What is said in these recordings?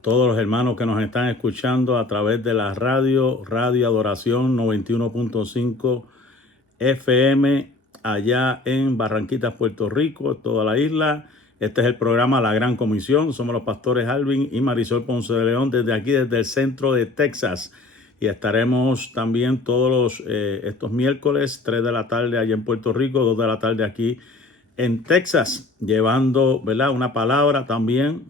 todos los hermanos que nos están escuchando a través de la Radio Adoración 91.5 FM allá en Barranquitas, Puerto Rico, toda la isla. Este es el programa La Gran Comisión. Somos los pastores Alvin y Marisol Ponce de León desde aquí, desde el centro de Texas. Y estaremos también todos estos miércoles, 3 de la tarde allá en Puerto Rico, 2 de la tarde aquí en Texas, llevando, ¿verdad?, una palabra también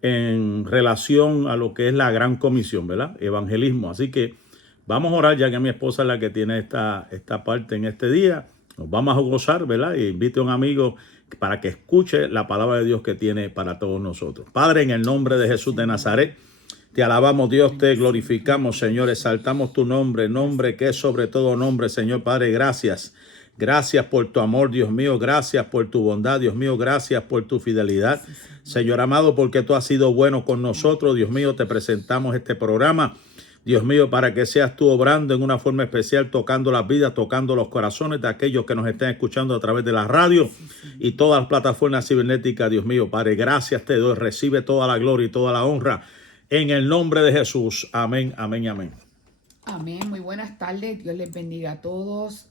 en relación a lo que es la Gran Comisión, ¿verdad? Evangelismo. Así que vamos a orar, ya que mi esposa es la que tiene esta parte en este día. Nos vamos a gozar, ¿verdad? Y invite a un amigo para que escuche la palabra de Dios que tiene para todos nosotros. Padre, en el nombre de Jesús de Nazaret, te alabamos, Dios, te glorificamos, Señor, exaltamos tu nombre, nombre que es sobre todo nombre, Señor Padre, gracias. Gracias por tu amor, Dios mío, gracias por tu bondad, Dios mío, gracias por tu fidelidad. Señor amado, porque tú has sido bueno con nosotros, Dios mío, te presentamos este programa, Dios mío, para que seas tú obrando en una forma especial, tocando las vidas, tocando los corazones de aquellos que nos estén escuchando a través de la radio y todas las plataformas cibernéticas, Dios mío, Padre, gracias te doy, recibe toda la gloria y toda la honra. En el nombre de Jesús. Amén, amén, amén. Amén. Muy buenas tardes. Dios les bendiga a todos.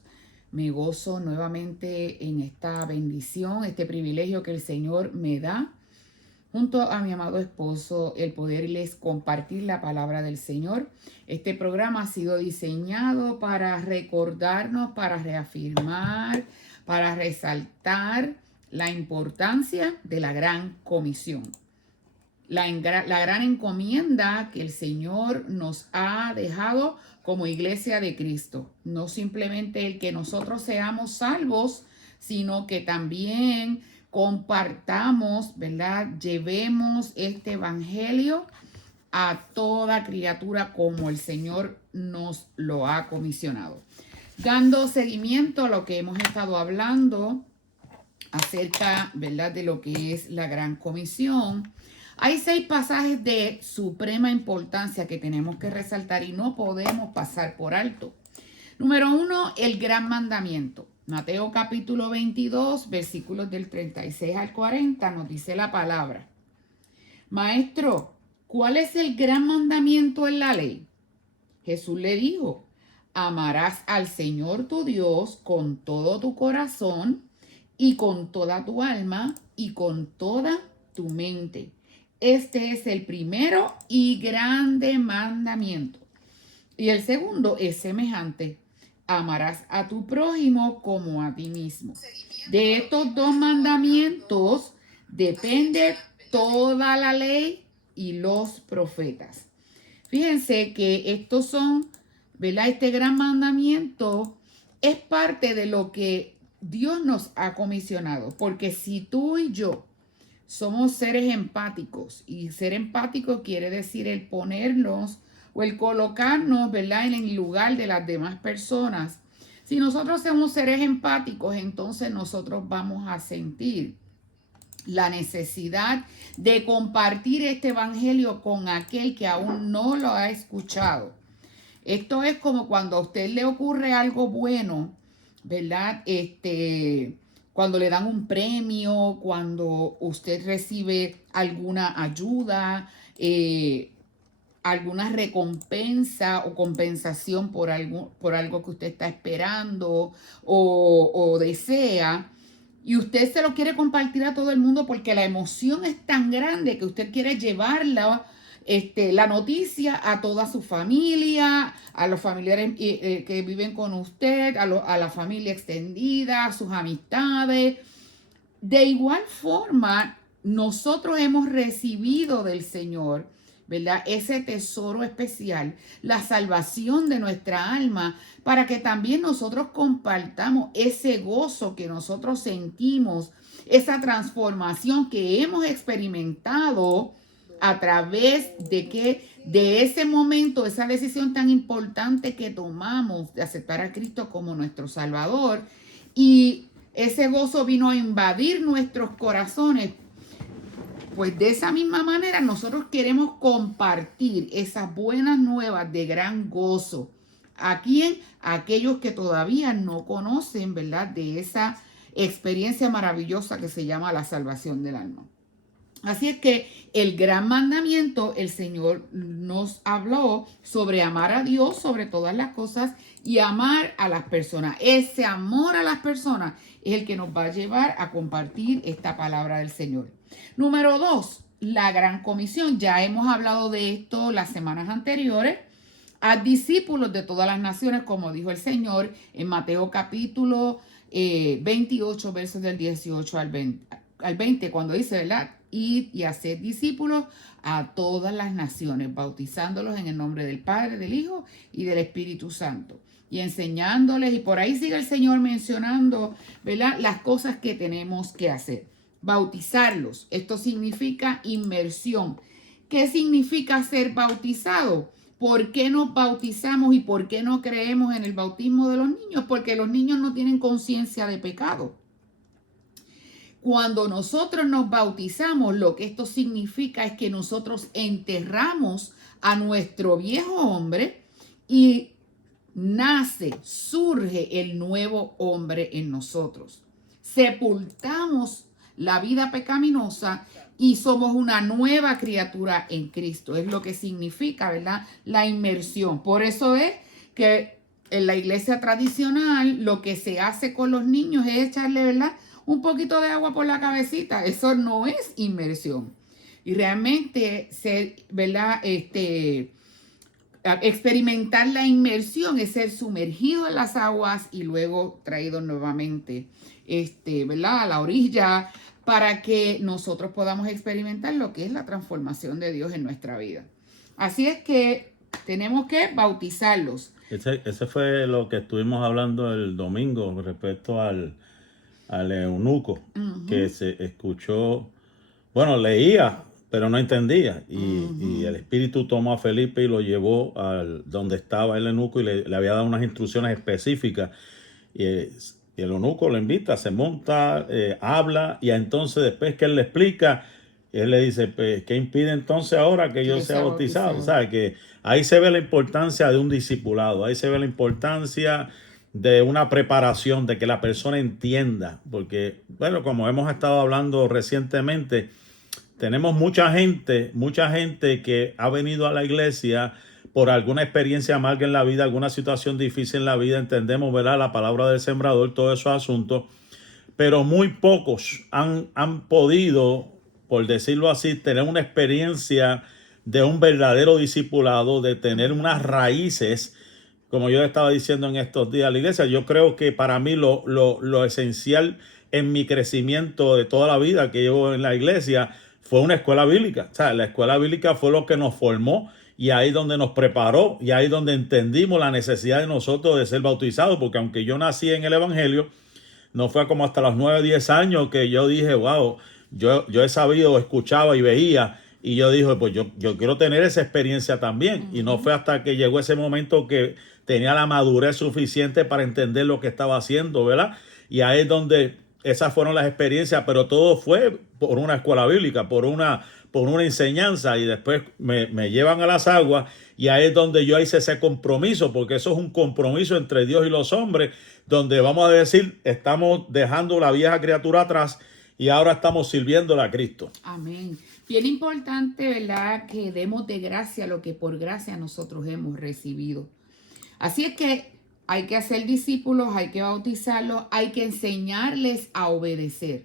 Me gozo nuevamente en esta bendición, este privilegio que el Señor me da, junto a mi amado esposo, el poderles compartir la palabra del Señor. Este programa ha sido diseñado para recordarnos, para reafirmar, para resaltar la importancia de la gran comisión. La gran encomienda que el Señor nos ha dejado como iglesia de Cristo. No simplemente el que nosotros seamos salvos, sino que también compartamos, ¿verdad? Llevemos este evangelio a toda criatura como el Señor nos lo ha comisionado. Dando seguimiento a lo que hemos estado hablando acerca, ¿verdad?, de lo que es la gran comisión. Hay 6 pasajes de suprema importancia que tenemos que resaltar y no podemos pasar por alto. Número 1, el gran mandamiento. Mateo capítulo 22, versículos del 36 al 40, nos dice la palabra. Maestro, ¿cuál es el gran mandamiento en la ley? Jesús le dijo, amarás al Señor tu Dios con todo tu corazón y con toda tu alma y con toda tu mente. Este es el primero y grande mandamiento. Y el segundo es semejante. Amarás a tu prójimo como a ti mismo. De estos 2 mandamientos depende toda la ley y los profetas. Fíjense que estos son, ¿verdad? Este gran mandamiento es parte de lo que Dios nos ha comisionado. Porque si tú y yo somos seres empáticos, y ser empático quiere decir el ponernos o el colocarnos, ¿verdad?, en el lugar de las demás personas. Si nosotros somos seres empáticos, entonces nosotros vamos a sentir la necesidad de compartir este evangelio con aquel que aún no lo ha escuchado. Esto es como cuando a usted le ocurre algo bueno, ¿verdad? Cuando le dan un premio, cuando usted recibe alguna ayuda, alguna recompensa o compensación por algo que usted está esperando o desea, y usted se lo quiere compartir a todo el mundo porque la emoción es tan grande que usted quiere llevarla, la noticia a toda su familia, a los familiares que viven con usted, a la familia extendida, a sus amistades. De igual forma, nosotros hemos recibido del Señor, ¿verdad?, ese tesoro especial, la salvación de nuestra alma, para que también nosotros compartamos ese gozo que nosotros sentimos, esa transformación que hemos experimentado a través de ese momento, esa decisión tan importante que tomamos de aceptar a Cristo como nuestro Salvador, y ese gozo vino a invadir nuestros corazones. Pues de esa misma manera nosotros queremos compartir esas buenas nuevas de gran gozo. ¿A quién? A aquellos que todavía no conocen, ¿verdad?, de esa experiencia maravillosa que se llama la salvación del alma. Así es que el gran mandamiento, el Señor nos habló sobre amar a Dios sobre todas las cosas y amar a las personas. Ese amor a las personas es el que nos va a llevar a compartir esta palabra del Señor. Número 2, la gran comisión. Ya hemos hablado de esto las semanas anteriores. A discípulos de todas las naciones, como dijo el Señor en Mateo capítulo 28, versos del 18 al 20, cuando dice, ¿verdad? Id y haced discípulos a todas las naciones, bautizándolos en el nombre del Padre, del Hijo y del Espíritu Santo. Y enseñándoles, y por ahí sigue el Señor mencionando, ¿verdad?, las cosas que tenemos que hacer. Bautizarlos. Esto significa inmersión. ¿Qué significa ser bautizado? ¿Por qué nos bautizamos y por qué no creemos en el bautismo de los niños? Porque los niños no tienen conciencia de pecado. Cuando nosotros nos bautizamos, lo que esto significa es que nosotros enterramos a nuestro viejo hombre y surge el nuevo hombre en nosotros. Sepultamos la vida pecaminosa y somos una nueva criatura en Cristo. Es lo que significa, ¿verdad?, la inmersión. Por eso es que en la iglesia tradicional lo que se hace con los niños es echarle, ¿verdad?, un poquito de agua por la cabecita. Eso no es inmersión. Y realmente, ¿verdad?, experimentar la inmersión es ser sumergido en las aguas y luego traído nuevamente, ¿verdad?, a la orilla, para que nosotros podamos experimentar lo que es la transformación de Dios en nuestra vida. Así es que tenemos que bautizarlos. Ese fue lo que estuvimos hablando el domingo respecto al eunuco, que se escuchó, bueno, leía, pero no entendía. Y el Espíritu tomó a Felipe y lo llevó al donde estaba el eunuco y le había dado unas instrucciones específicas. Y el eunuco lo invita, se monta, habla, y entonces después que él le explica, él le dice, pues, ¿qué impide entonces ahora que yo sea bautizado? O sea, que ahí se ve la importancia de un discipulado, ahí se ve la importancia de una preparación, de que la persona entienda, porque, bueno, como hemos estado hablando recientemente, tenemos mucha gente que ha venido a la iglesia por alguna experiencia amarga en la vida, alguna situación difícil en la vida, entendemos, ¿verdad?, la palabra del sembrador, todos esos asuntos, pero muy pocos han podido, por decirlo así, tener una experiencia de un verdadero discipulado, de tener unas raíces, como yo estaba diciendo en estos días a la iglesia. Yo creo que para mí lo esencial en mi crecimiento de toda la vida que llevo en la iglesia fue una escuela bíblica. O sea, la escuela bíblica fue lo que nos formó y ahí donde nos preparó y ahí donde entendimos la necesidad de nosotros de ser bautizados, porque aunque yo nací en el evangelio, no fue como hasta los 9, 10 años que yo dije, wow, yo he sabido, escuchaba y veía, y yo dije, pues yo quiero tener esa experiencia también. Y no fue hasta que llegó ese momento que tenía la madurez suficiente para entender lo que estaba haciendo, ¿verdad? Y ahí es donde esas fueron las experiencias, pero todo fue por una escuela bíblica, por una enseñanza, y después me llevan a las aguas, y ahí es donde yo hice ese compromiso, porque eso es un compromiso entre Dios y los hombres, donde vamos a decir, estamos dejando la vieja criatura atrás y ahora estamos sirviéndole a Cristo. Amén. Bien importante, ¿verdad?, que demos de gracia lo que por gracia nosotros hemos recibido. Así es que hay que hacer discípulos, hay que bautizarlos, hay que enseñarles a obedecer.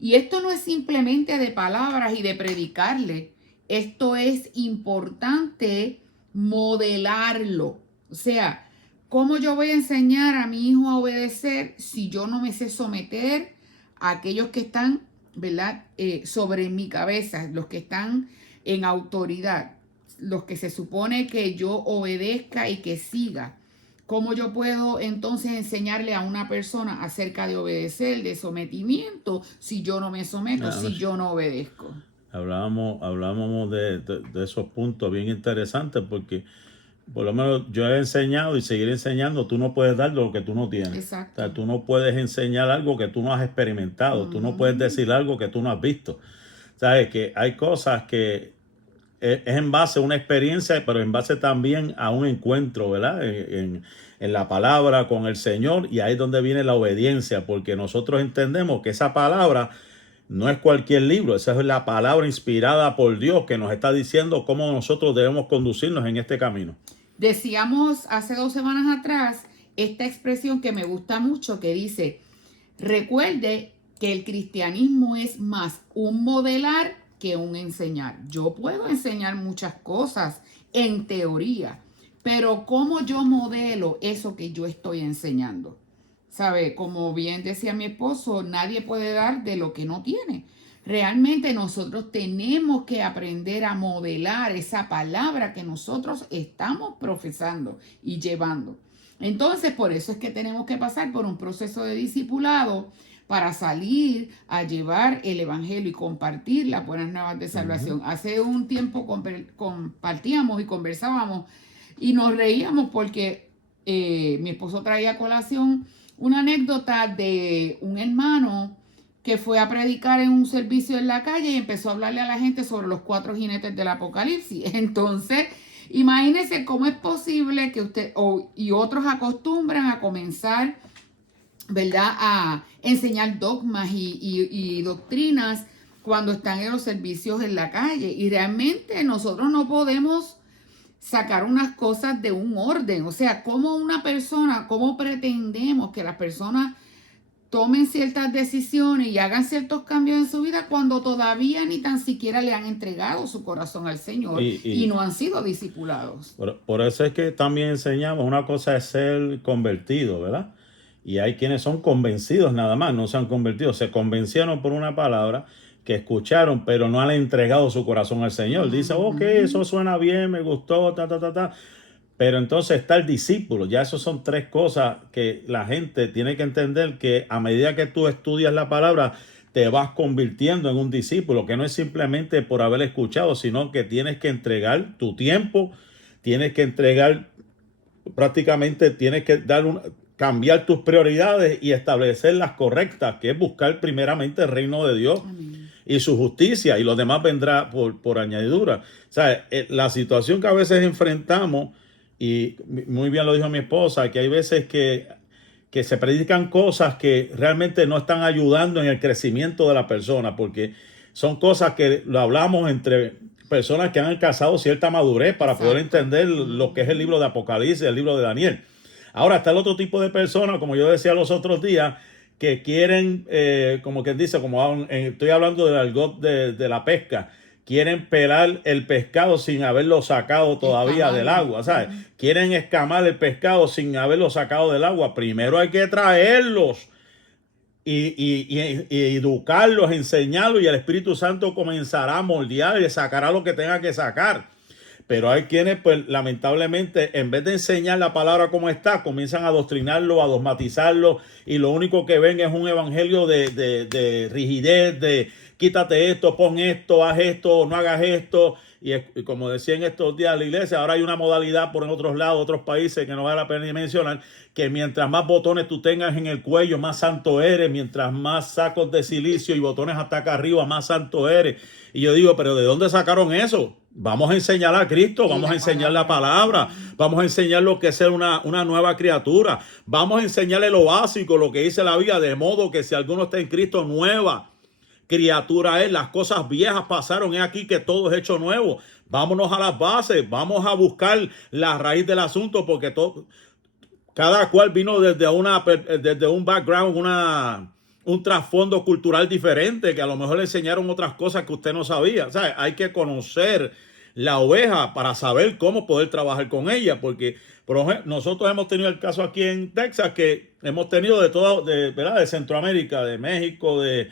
Y esto no es simplemente de palabras y de predicarle. Esto es importante modelarlo. O sea, ¿cómo yo voy a enseñar a mi hijo a obedecer si yo no me sé someter a aquellos que están, ¿verdad?, sobre mi cabeza, los que están en autoridad, los que se supone que yo obedezca y que siga? ¿Cómo yo puedo entonces enseñarle a una persona acerca de obedecer, de sometimiento, si yo no me someto, si yo no obedezco? Hablábamos de esos puntos bien interesantes, porque por lo menos yo he enseñado y seguiré enseñando. Tú no puedes dar lo que tú no tienes. Exacto. O sea, tú no puedes enseñar algo que tú no has experimentado. Tú no puedes decir algo que tú no has visto. Sabes que hay cosas que es en base a una experiencia, pero en base también a un encuentro, ¿verdad? En la palabra con el Señor, y ahí es donde viene la obediencia, porque nosotros entendemos que esa palabra no es cualquier libro, esa es la palabra inspirada por Dios que nos está diciendo cómo nosotros debemos conducirnos en este camino. Decíamos hace 2 semanas atrás esta expresión que me gusta mucho que dice, recuerde que el cristianismo es más un modelar que un enseñar. Yo puedo enseñar muchas cosas en teoría, pero ¿cómo yo modelo eso que yo estoy enseñando? ¿Sabe? Como bien decía mi esposo, nadie puede dar de lo que no tiene. Realmente nosotros tenemos que aprender a modelar esa palabra que nosotros estamos profesando y llevando. Entonces, por eso es que tenemos que pasar por un proceso de discipulado para salir a llevar el evangelio y compartir las buenas nuevas de salvación. Hace un tiempo compartíamos y conversábamos y nos reíamos porque mi esposo traía a colación una anécdota de un hermano que fue a predicar en un servicio en la calle y empezó a hablarle a la gente sobre los 4 jinetes del Apocalipsis. Entonces, imagínense cómo es posible que usted y otros acostumbran a comenzar, ¿verdad?, a enseñar dogmas y doctrinas cuando están en los servicios en la calle. Y realmente nosotros no podemos sacar unas cosas de un orden. O sea, ¿cómo pretendemos que las personas tomen ciertas decisiones y hagan ciertos cambios en su vida cuando todavía ni tan siquiera le han entregado su corazón al Señor y no han sido discipulados? Por eso es que también enseñamos, una cosa es ser convertido, ¿verdad? Y hay quienes son convencidos nada más, no se han convertido, se convencieron por una palabra que escucharon, pero no han entregado su corazón al Señor. Dice, ok, eso suena bien, me gustó, Pero entonces está el discípulo. Ya eso son 3 cosas que la gente tiene que entender, que a medida que tú estudias la palabra, te vas convirtiendo en un discípulo, que no es simplemente por haber escuchado, sino que tienes que entregar tu tiempo, tienes que entregar, prácticamente tienes que cambiar tus prioridades y establecer las correctas, que es buscar primeramente el reino de Dios. Amén. Y su justicia, y lo demás vendrá por añadidura. O sea, la situación que a veces enfrentamos, y muy bien lo dijo mi esposa, que hay veces que se predican cosas que realmente no están ayudando en el crecimiento de la persona, porque son cosas que lo hablamos entre personas que han alcanzado cierta madurez para poder entender lo que es el libro de Apocalipsis, el libro de Daniel. Ahora está el otro tipo de personas, como yo decía los otros días, que quieren, como quien dice, estoy hablando del argot de la pesca, quieren pelar el pescado sin haberlo sacado todavía del agua, ¿sabes? Quieren escamar el pescado sin haberlo sacado del agua. Primero hay que traerlos y educarlos, enseñarlos, y el Espíritu Santo comenzará a moldear y sacará lo que tenga que sacar. Pero hay quienes, pues, lamentablemente, en vez de enseñar la palabra como está, comienzan a adoctrinarlo, a dogmatizarlo, y lo único que ven es un evangelio de rigidez, de quítate esto, pon esto, haz esto, no hagas esto. Y como decía en estos días la iglesia, ahora hay una modalidad por en otros lados, otros países, que no vale la pena ni mencionar, que mientras más botones tú tengas en el cuello, más santo eres. Mientras más sacos de silicio y botones hasta acá arriba, más santo eres. Y yo digo, ¿pero de dónde sacaron eso? Vamos a enseñar a Cristo, vamos a enseñar la palabra, vamos a enseñar lo que es ser una nueva criatura, vamos a enseñarle lo básico, lo que dice la Biblia, de modo que si alguno está en Cristo, nueva criatura es. Las cosas viejas pasaron, es aquí que todo es hecho nuevo. Vámonos a las bases, vamos a buscar la raíz del asunto, porque cada cual vino desde un background, un trasfondo cultural diferente, que a lo mejor le enseñaron otras cosas que usted no sabía. O sea, hay que conocer la oveja para saber cómo poder trabajar con ella, porque por ejemplo, nosotros hemos tenido el caso aquí en Texas, que hemos tenido ¿verdad?, de Centroamérica, de México, de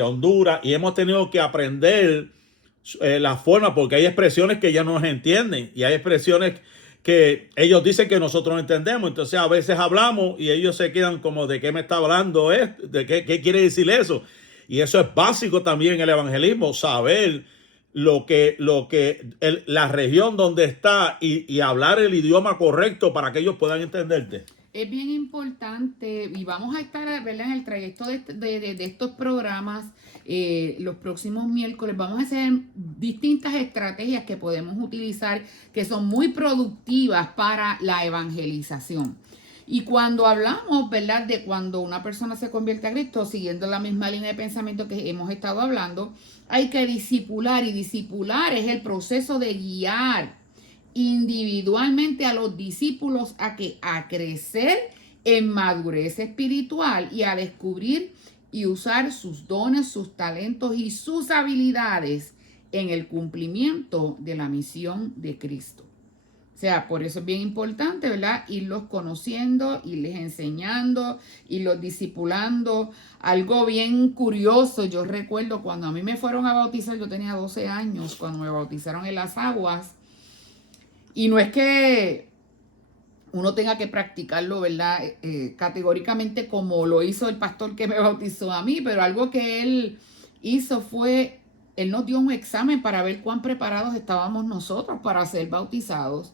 Honduras, y hemos tenido que aprender la forma, porque hay expresiones que ya no nos entienden, y hay expresiones que ellos dicen que nosotros no entendemos. Entonces a veces hablamos y ellos se quedan como, ¿de qué me está hablando esto? ¿De qué quiere decir eso? Y eso es básico también en el evangelismo, saber la región donde está y hablar el idioma correcto para que ellos puedan entenderte. Es bien importante, y vamos a estar, ¿verdad?, en el trayecto de estos programas los próximos miércoles. Vamos a hacer distintas estrategias que podemos utilizar, que son muy productivas para la evangelización. Y cuando hablamos, ¿verdad?, de cuando una persona se convierte a Cristo, siguiendo la misma línea de pensamiento que hemos estado hablando, hay que discipular, y discipular es el proceso de guiar individualmente a los discípulos a crecer en madurez espiritual y a descubrir y usar sus dones, sus talentos y sus habilidades en el cumplimiento de la misión de Cristo. O sea, por eso es bien importante, ¿verdad?, irlos conociendo, irles enseñando, irlos discipulando. Algo bien curioso, yo recuerdo cuando a mí me fueron a bautizar, yo tenía 12 años, cuando me bautizaron en las aguas, y no es que uno tenga que practicarlo, ¿verdad?, categóricamente como lo hizo el pastor que me bautizó a mí, pero algo que él hizo fue, él nos dio un examen para ver cuán preparados estábamos nosotros para ser bautizados.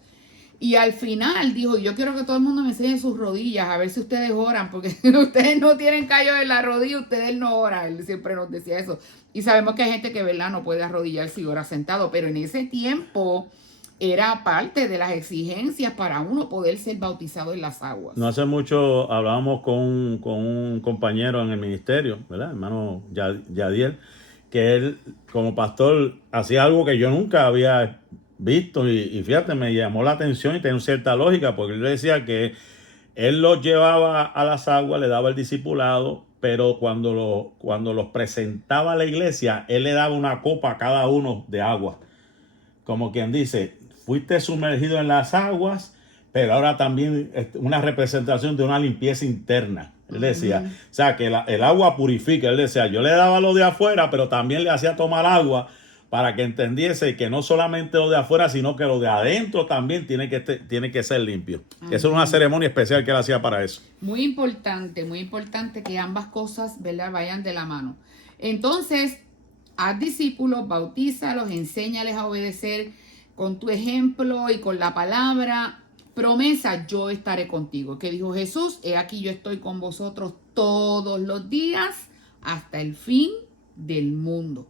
Y al final dijo, yo quiero que todo el mundo me enseñe sus rodillas, a ver si ustedes oran, porque ustedes no tienen callos en la rodilla, ustedes no oran. Él siempre nos decía eso. Y sabemos que hay gente que, ¿verdad?, no puede arrodillarse y ora sentado, pero en ese tiempo era parte de las exigencias para uno poder ser bautizado en las aguas. No hace mucho hablábamos con un compañero en el ministerio, ¿verdad? Hermano Yadiel, que él como pastor hacía algo que yo nunca había visto y fíjate, me llamó la atención y tenía cierta lógica, porque él decía que él los llevaba a las aguas, le daba el discipulado, pero cuando los presentaba a la iglesia, él le daba una copa a cada uno de agua. Como quien dice, fuiste sumergido en las aguas, pero ahora también una representación de una limpieza interna. Él decía, o sea, que el agua purifica. Él decía, yo le daba lo de afuera, pero también le hacía tomar agua para que entendiese que no solamente lo de afuera, sino que lo de adentro también tiene que ser limpio. Esa es una ceremonia especial que él hacía para eso. Muy importante que ambas cosas, ¿verdad?, vayan de la mano. Entonces, haz discípulos, bautízalos, enséñales a obedecer con tu ejemplo y con la palabra. Promesa, yo estaré contigo. Que dijo Jesús, he aquí yo estoy con vosotros todos los días hasta el fin del mundo.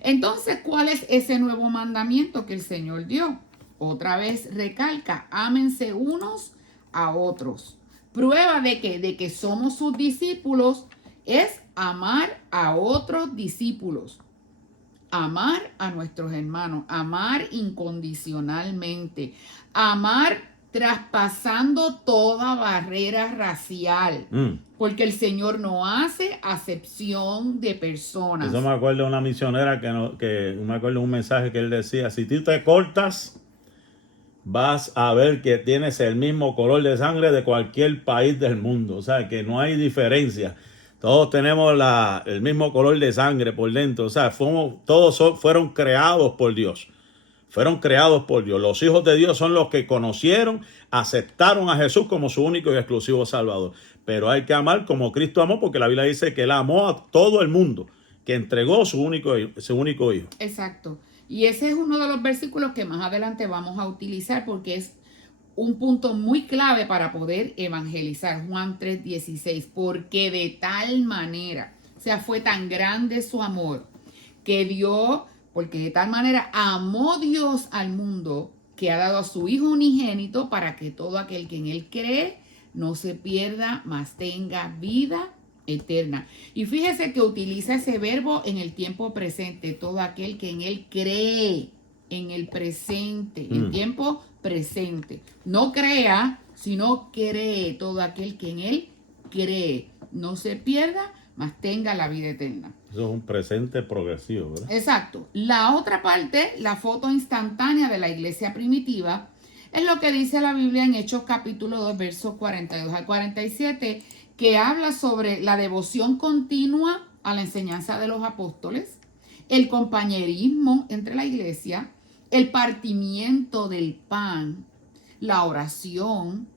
Entonces, ¿cuál es ese nuevo mandamiento que el Señor dio? Otra vez recalca, ámense unos a otros. Prueba de que somos sus discípulos es amar a otros discípulos. Amar a nuestros hermanos, amar incondicionalmente, amar traspasando toda barrera racial, porque el Señor no hace acepción de personas. Eso me acuerdo de una misionera que me acuerdo de un mensaje que él decía, si tú te cortas, vas a ver que tienes el mismo color de sangre de cualquier país del mundo, o sea, que no hay diferencia. Todos tenemos el mismo color de sangre por dentro. O sea, todos fueron creados por Dios. Fueron creados por Dios. Los hijos de Dios son los que conocieron, aceptaron a Jesús como su único y exclusivo Salvador. Pero hay que amar como Cristo amó, porque la Biblia dice que Él amó a todo el mundo, que entregó su único hijo. Exacto. Y ese es uno de los versículos que más adelante vamos a utilizar, porque es un punto muy clave para poder evangelizar. Juan 3:16, porque de tal manera, o sea, fue tan grande su amor que dio, porque de tal manera amó Dios al mundo que ha dado a su Hijo unigénito para que todo aquel que en Él cree no se pierda, mas tenga vida eterna. Y fíjese que utiliza ese verbo en el tiempo presente, todo aquel que en Él cree, en el presente, en tiempo presente. No crea, sino cree, todo aquel que en Él cree. No se pierda, mas tenga la vida eterna. Eso es un presente progresivo, ¿verdad? Exacto. La otra parte, la foto instantánea de la iglesia primitiva, es lo que dice la Biblia en Hechos capítulo 2, versos 42 al 47, que habla sobre la devoción continua a la enseñanza de los apóstoles, el compañerismo entre la iglesia, el partimiento del pan, la oración,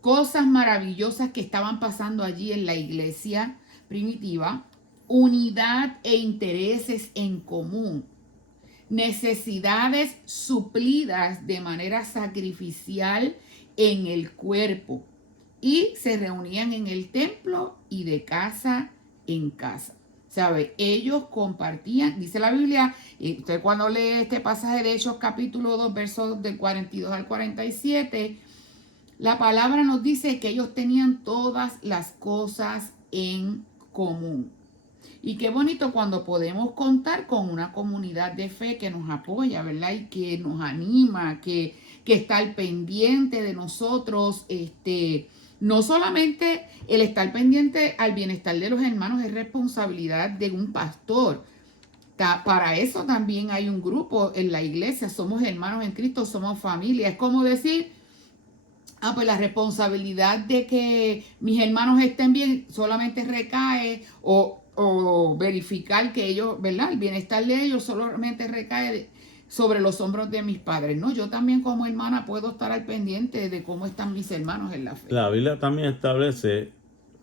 cosas maravillosas que estaban pasando allí en la iglesia primitiva, unidad e intereses en común, necesidades suplidas de manera sacrificial en el cuerpo, y se reunían en el templo y de casa en casa. ¿Sabe? Ellos compartían, dice la Biblia, y usted cuando lee este pasaje de Hechos capítulo 2, versos del 42 al 47, La palabra nos dice que ellos tenían todas las cosas en común. Y qué bonito cuando podemos contar con una comunidad de fe que nos apoya, ¿verdad? Y que nos anima, que está al pendiente de nosotros. No solamente el estar pendiente al bienestar de los hermanos es responsabilidad de un pastor. Para eso también hay un grupo en la iglesia. Somos hermanos en Cristo, somos familia. Es como decir, pues la responsabilidad de que mis hermanos estén bien solamente recae o verificar que ellos, ¿verdad? El bienestar de ellos solamente recae sobre los hombros de mis padres. No, yo también como hermana puedo estar al pendiente de cómo están mis hermanos en la fe. La Biblia también establece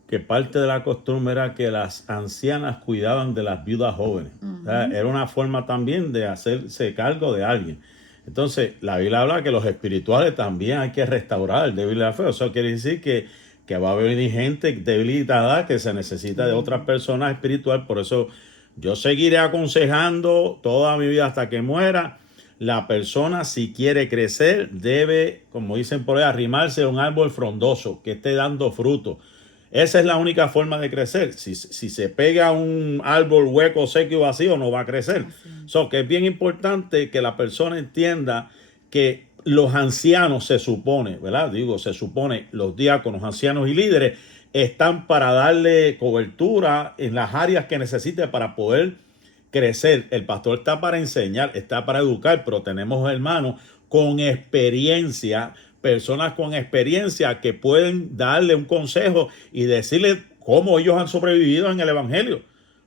que parte de la costumbre era que las ancianas cuidaban de las viudas jóvenes. O sea, era una forma también de hacerse cargo de alguien. Entonces, la Biblia habla que los espirituales también hay que restaurar el débil de la fe. Eso quiere decir que va a venir gente debilitada que se necesita de otras personas espirituales. Por eso yo seguiré aconsejando toda mi vida hasta que muera. La persona, si quiere crecer, debe, como dicen por ahí, arrimarse a un árbol frondoso que esté dando fruto. Esa es la única forma de crecer. Si se pega a un árbol hueco, seco y vacío, no va a crecer. So, que es bien importante que la persona entienda que los ancianos se supone, ¿verdad? Digo, se supone, los diáconos, ancianos y líderes están para darle cobertura en las áreas que necesite para poder crecer. El pastor está para enseñar, está para educar, pero tenemos hermanos con experiencia, personas con experiencia que pueden darle un consejo y decirle cómo ellos han sobrevivido en el evangelio.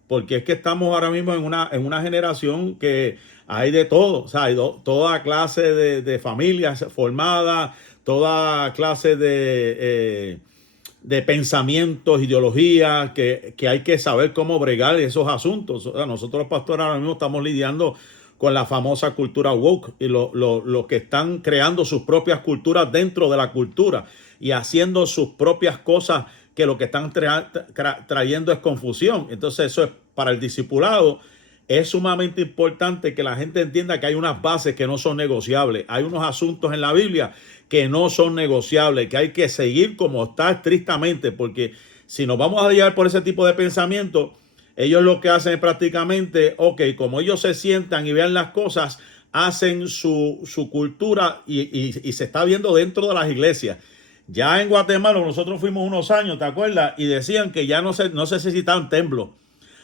Porque es que estamos ahora mismo en una generación que hay de todo, o sea, hay toda clase de familias formadas, toda clase de pensamientos, ideologías, que hay que saber cómo bregar esos asuntos. O sea, nosotros los pastores ahora mismo estamos lidiando con la famosa cultura woke y lo que están creando sus propias culturas dentro de la cultura y haciendo sus propias cosas que lo que están trayendo es confusión. Entonces eso es para el discipulado. Es sumamente importante que la gente entienda que hay unas bases que no son negociables. Hay unos asuntos en la Biblia que no son negociables, que hay que seguir como está estrictamente, porque si nos vamos a llevar por ese tipo de pensamiento, ellos lo que hacen es prácticamente, como ellos se sientan y vean las cosas, hacen su cultura y se está viendo dentro de las iglesias. Ya en Guatemala nosotros fuimos unos años, ¿te acuerdas? Y decían que ya no se necesitaban templos.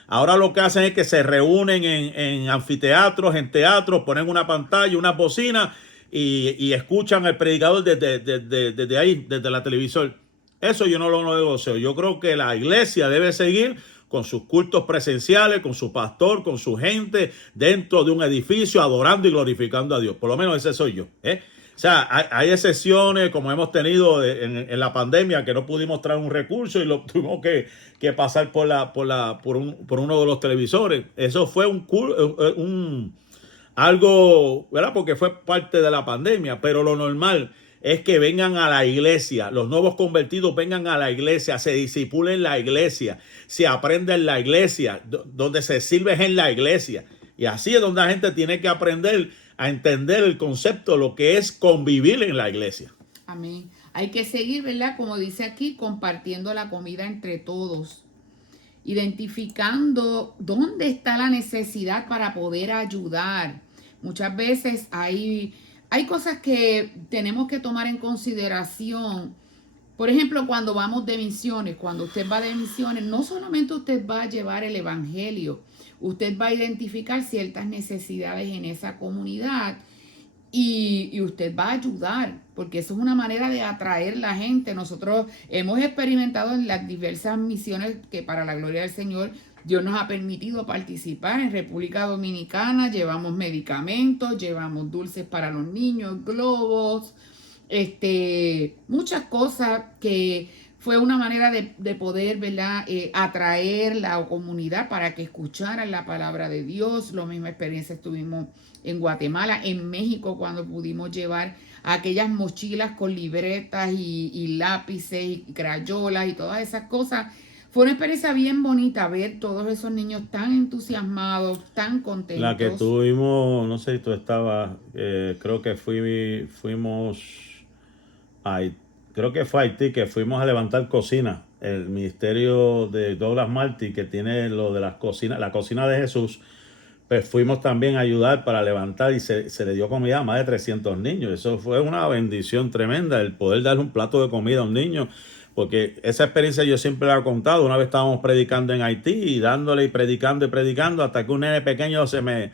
Ahora lo que hacen es que se reúnen en anfiteatros, en teatros, ponen una pantalla, una bocina y escuchan al predicador desde ahí, desde la televisor. Eso yo no lo negocio. Yo creo que la iglesia debe seguir con sus cultos presenciales, con su pastor, con su gente, dentro de un edificio, adorando y glorificando a Dios. Por lo menos ese soy yo. O sea, hay excepciones como hemos tenido en la pandemia que no pudimos traer un recurso y lo tuvimos que pasar por uno de los televisores. Eso fue algo, ¿verdad? Porque fue parte de la pandemia, pero lo normal es que vengan a la iglesia, los nuevos convertidos vengan a la iglesia, se discipulen en la iglesia, se aprende en la iglesia, donde se sirve es en la iglesia. Y así es donde la gente tiene que aprender a entender el concepto de lo que es convivir en la iglesia. Amén. Hay que seguir, ¿verdad? Como dice aquí, compartiendo la comida entre todos, identificando dónde está la necesidad para poder ayudar. Muchas veces hay cosas que tenemos que tomar en consideración. Por ejemplo, cuando vamos de misiones, cuando usted va de misiones, no solamente usted va a llevar el evangelio, usted va a identificar ciertas necesidades en esa comunidad y usted va a ayudar, porque eso es una manera de atraer la gente. Nosotros hemos experimentado en las diversas misiones que para la gloria del Señor Dios nos ha permitido participar. En República Dominicana llevamos medicamentos, llevamos dulces para los niños, globos, muchas cosas que fue una manera de poder, ¿verdad? Atraer la comunidad para que escucharan la palabra de Dios. La misma experiencia estuvimos en Guatemala, en México, cuando pudimos llevar aquellas mochilas con libretas y lápices y crayolas y todas esas cosas. Fue una experiencia bien bonita ver todos esos niños tan entusiasmados, tan contentos. La que tuvimos, no sé si tú estabas, creo que fuimos a creo que fue Haití, que fuimos a levantar cocina, el ministerio de Douglas Martí, que tiene lo de las cocinas, la cocina de Jesús, pues fuimos también a ayudar para levantar y se le dio comida a más de 300 niños. Eso fue una bendición tremenda, el poder darle un plato de comida a un niño, porque esa experiencia yo siempre la he contado. Una vez estábamos predicando en Haití y dándole y predicando hasta que un nene pequeño se me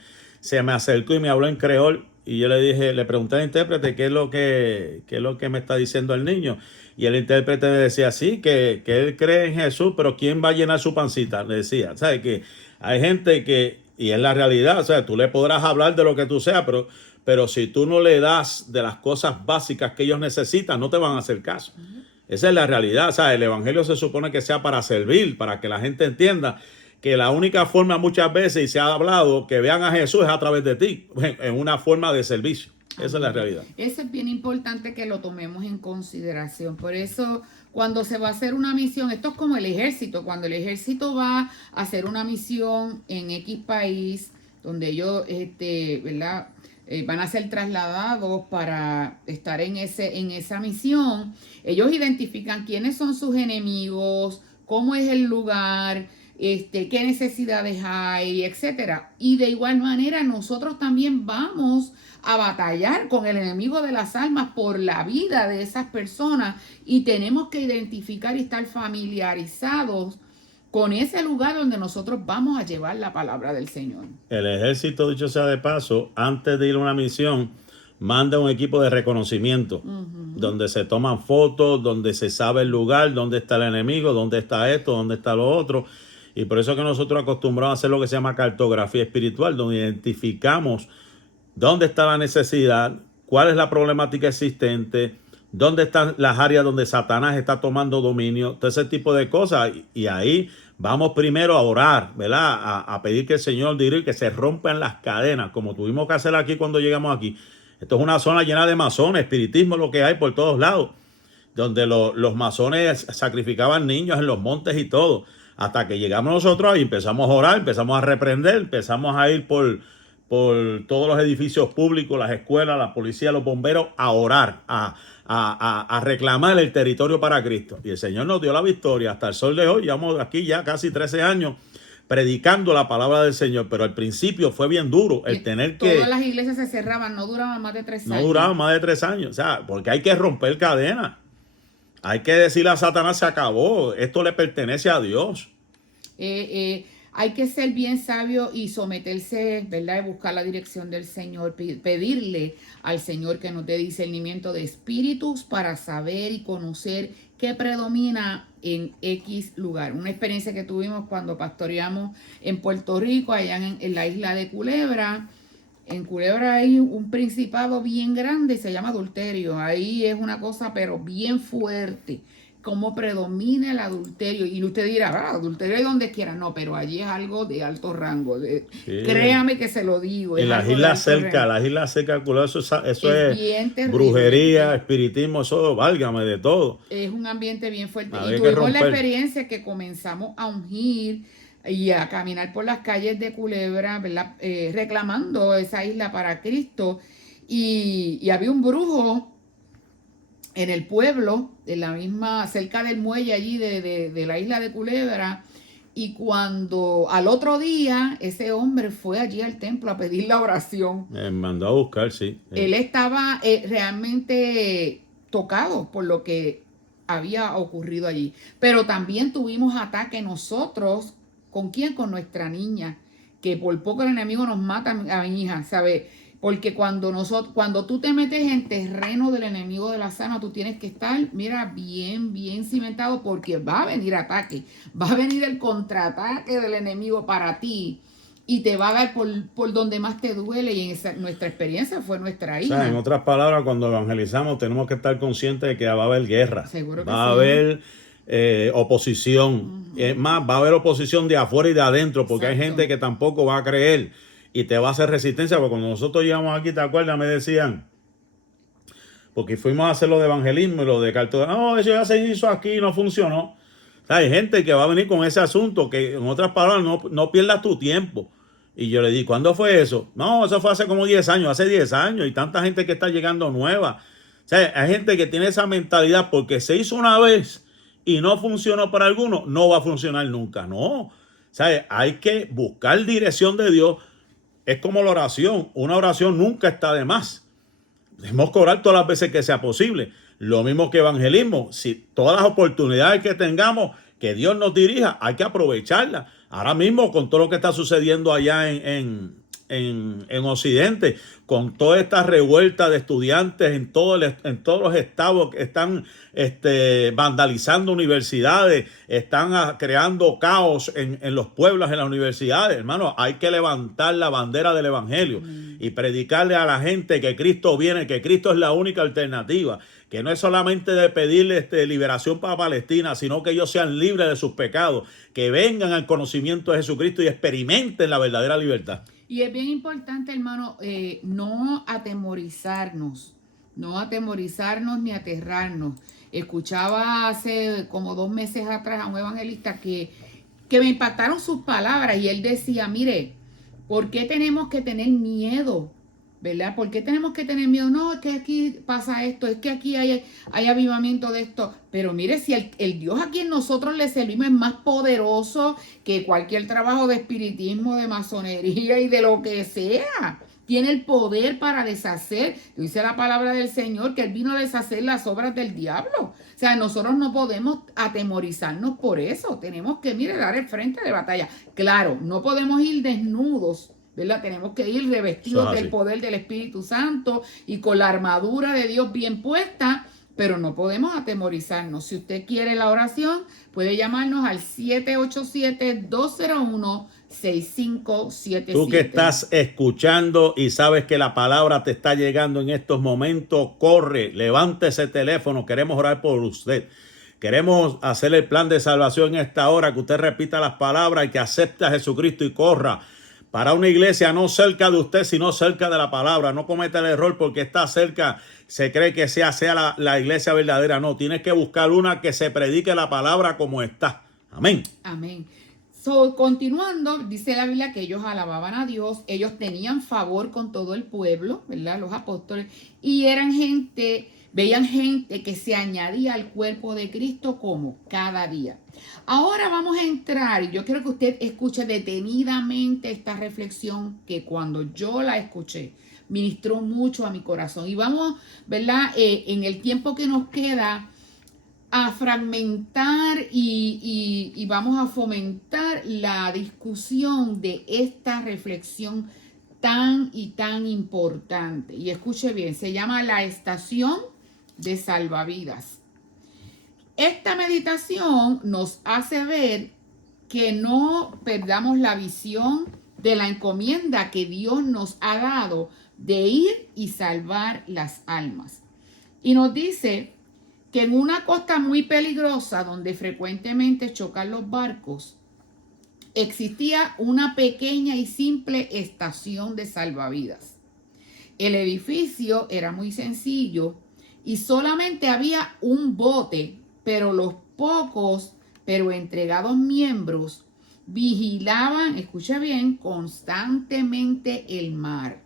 acercó y me habló en creol. Y yo le dije, le pregunté al intérprete qué es lo que me está diciendo el niño. Y el intérprete me decía, sí, que él cree en Jesús, pero ¿quién va a llenar su pancita? Le decía, ¿sabes? Que hay gente que, y es la realidad, o sea, tú le podrás hablar de lo que tú seas, pero si tú no le das de las cosas básicas que ellos necesitan, no te van a hacer caso. Esa es la realidad, o sea, el evangelio se supone que sea para servir, para que la gente entienda que la única forma muchas veces, y se ha hablado, que vean a Jesús es a través de ti, en una forma de servicio. Esa es la realidad. Eso es bien importante que lo tomemos en consideración. Por eso, cuando se va a hacer una misión, esto es como el ejército. Cuando el ejército va a hacer una misión en X país, donde ellos, ¿verdad? Van a ser trasladados para estar en esa misión, ellos identifican quiénes son sus enemigos, cómo es el lugar, qué necesidades hay, etcétera. Y de igual manera nosotros también vamos a batallar con el enemigo de las almas por la vida de esas personas y tenemos que identificar y estar familiarizados con ese lugar donde nosotros vamos a llevar la palabra del Señor. El ejército, dicho sea de paso, antes de ir a una misión, manda un equipo de reconocimiento, donde se toman fotos, donde se sabe el lugar, dónde está el enemigo, dónde está esto, dónde está lo otro. Y por eso es que nosotros acostumbramos a hacer lo que se llama cartografía espiritual, donde identificamos dónde está la necesidad, cuál es la problemática existente, dónde están las áreas donde Satanás está tomando dominio, todo ese tipo de cosas. Y ahí vamos primero a orar, ¿verdad? A pedir que el Señor dirija, que se rompan las cadenas, como tuvimos que hacer aquí cuando llegamos aquí. Esto es una zona llena de masones, espiritismo, lo que hay por todos lados, donde los masones sacrificaban niños en los montes y todo. Hasta que llegamos nosotros y empezamos a orar, empezamos a reprender, empezamos a ir por todos los edificios públicos, las escuelas, la policía, los bomberos, a orar, a reclamar el territorio para Cristo. Y el Señor nos dio la victoria hasta el sol de hoy. Llevamos aquí ya casi 13 años predicando la palabra del Señor, pero al principio fue bien duro el tener que... Todas las iglesias se cerraban, no duraban más de 3 años. No duraban más de 3 años, o sea, porque hay que romper cadenas. Hay que decirle a Satanás, se acabó, esto le pertenece a Dios. Hay que ser bien sabio y someterse, ¿verdad? Y buscar la dirección del Señor, pedirle al Señor que nos dé discernimiento de espíritus para saber y conocer qué predomina en X lugar. Una experiencia que tuvimos cuando pastoreamos en Puerto Rico, allá en la isla de Culebra. En Culebra hay un principado bien grande, se llama adulterio. Ahí es una cosa pero bien fuerte, cómo predomina el adulterio. Y usted dirá, adulterio hay donde quiera. No, pero allí es algo de alto rango. Sí. Créame que se lo digo. En las islas cerca de Culebra, eso es brujería, espiritismo, eso, válgame de todo. Es un ambiente bien fuerte. Y tuvimos la experiencia que comenzamos a ungir y a caminar por las calles de Culebra, ¿verdad? Reclamando esa isla para Cristo. Y había un brujo en el pueblo, en la misma, cerca del muelle allí de la isla de Culebra. Y cuando al otro día ese hombre fue allí al templo a pedir la oración. Me mandó a buscar, sí. Él estaba realmente tocado por lo que había ocurrido allí. Pero también tuvimos ataque nosotros. ¿Con quién? Con nuestra niña, que por poco el enemigo nos mata a mi hija, ¿sabes? Porque cuando tú te metes en terreno del enemigo de la almas, tú tienes que estar, mira, bien cimentado, porque va a venir ataque, va a venir el contraataque del enemigo para ti y te va a dar por donde más te duele. Y nuestra experiencia fue nuestra hija. O sea, en otras palabras, cuando evangelizamos tenemos que estar conscientes de que va a haber guerra. Seguro que va a haber oposición. Es más, va a haber oposición de afuera y de adentro, porque hay gente que tampoco va a creer y te va a hacer resistencia. Porque cuando nosotros llegamos aquí, ¿te acuerdas? Me decían, porque fuimos a hacer lo de evangelismo y lo de cartografía, no, eso ya se hizo aquí, no funcionó. O sea, hay gente que va a venir con ese asunto, que en otras palabras, no pierdas tu tiempo. Y yo le di, ¿cuándo fue eso? No, eso fue hace como 10 años, hace 10 años, y tanta gente que está llegando nueva. O sea, hay gente que tiene esa mentalidad porque se hizo una vez y no funcionó para algunos, no va a funcionar nunca. No, ¿sabes? Hay que buscar dirección de Dios. Es como la oración. Una oración nunca está de más. Tenemos que orar todas las veces que sea posible. Lo mismo que evangelismo. Si todas las oportunidades que tengamos, que Dios nos dirija, hay que aprovecharlas. Ahora mismo, con todo lo que está sucediendo allá en Occidente, con toda esta revuelta de estudiantes en todos los estados que están vandalizando universidades, están creando caos en los pueblos, en las universidades. Hermano, hay que levantar la bandera del evangelio y predicarle a la gente que Cristo viene, que Cristo es la única alternativa, que no es solamente de pedirle liberación para Palestina, sino que ellos sean libres de sus pecados, que vengan al conocimiento de Jesucristo y experimenten la verdadera libertad. Y es bien importante, hermano, no atemorizarnos ni aterrarnos. Escuchaba hace como 2 meses atrás a un evangelista que me impactaron sus palabras y él decía, mire, ¿por qué tenemos que tener miedo? ¿Verdad? ¿Por qué tenemos que tener miedo? No, es que aquí pasa esto, es que aquí hay avivamiento de esto. Pero mire, si el Dios a quien nosotros le servimos es más poderoso que cualquier trabajo de espiritismo, de masonería y de lo que sea. Tiene el poder para deshacer. Dice la palabra del Señor que Él vino a deshacer las obras del diablo. O sea, nosotros no podemos atemorizarnos por eso. Tenemos que, mire, dar el frente de batalla. Claro, no podemos ir desnudos, ¿verdad? Tenemos que ir revestidos del poder del Espíritu Santo y con la armadura de Dios bien puesta, pero no podemos atemorizarnos. Si usted quiere la oración, puede llamarnos al 787-201-6577. Tú que estás escuchando y sabes que la palabra te está llegando en estos momentos, corre, levante ese teléfono, queremos orar por usted. Queremos hacer el plan de salvación en esta hora, que usted repita las palabras y que acepte a Jesucristo y corra para una iglesia no cerca de usted, sino cerca de la palabra. No cometa el error porque está cerca, se cree que sea la iglesia verdadera. No, tienes que buscar una que se predique la palabra como está. Amén. Amén. Continuando, dice la Biblia que ellos alababan a Dios, ellos tenían favor con todo el pueblo, ¿verdad? Los apóstoles, y veían gente que se añadía al cuerpo de Cristo como cada día. Ahora vamos a entrar, y yo quiero que usted escuche detenidamente esta reflexión que cuando yo la escuché, ministró mucho a mi corazón. Y vamos, ¿verdad? En el tiempo que nos queda, a fragmentar y vamos a fomentar la discusión de esta reflexión tan importante. Y escuche bien, se llama la estación de salvavidas. Esta meditación nos hace ver que no perdamos la visión de la encomienda que Dios nos ha dado de ir y salvar las almas. Y nos dice que en una costa muy peligrosa donde frecuentemente chocan los barcos, existía una pequeña y simple estación de salvavidas. El edificio era muy sencillo y solamente había un bote, pero los pocos pero entregados miembros vigilaban, escucha bien, constantemente el mar.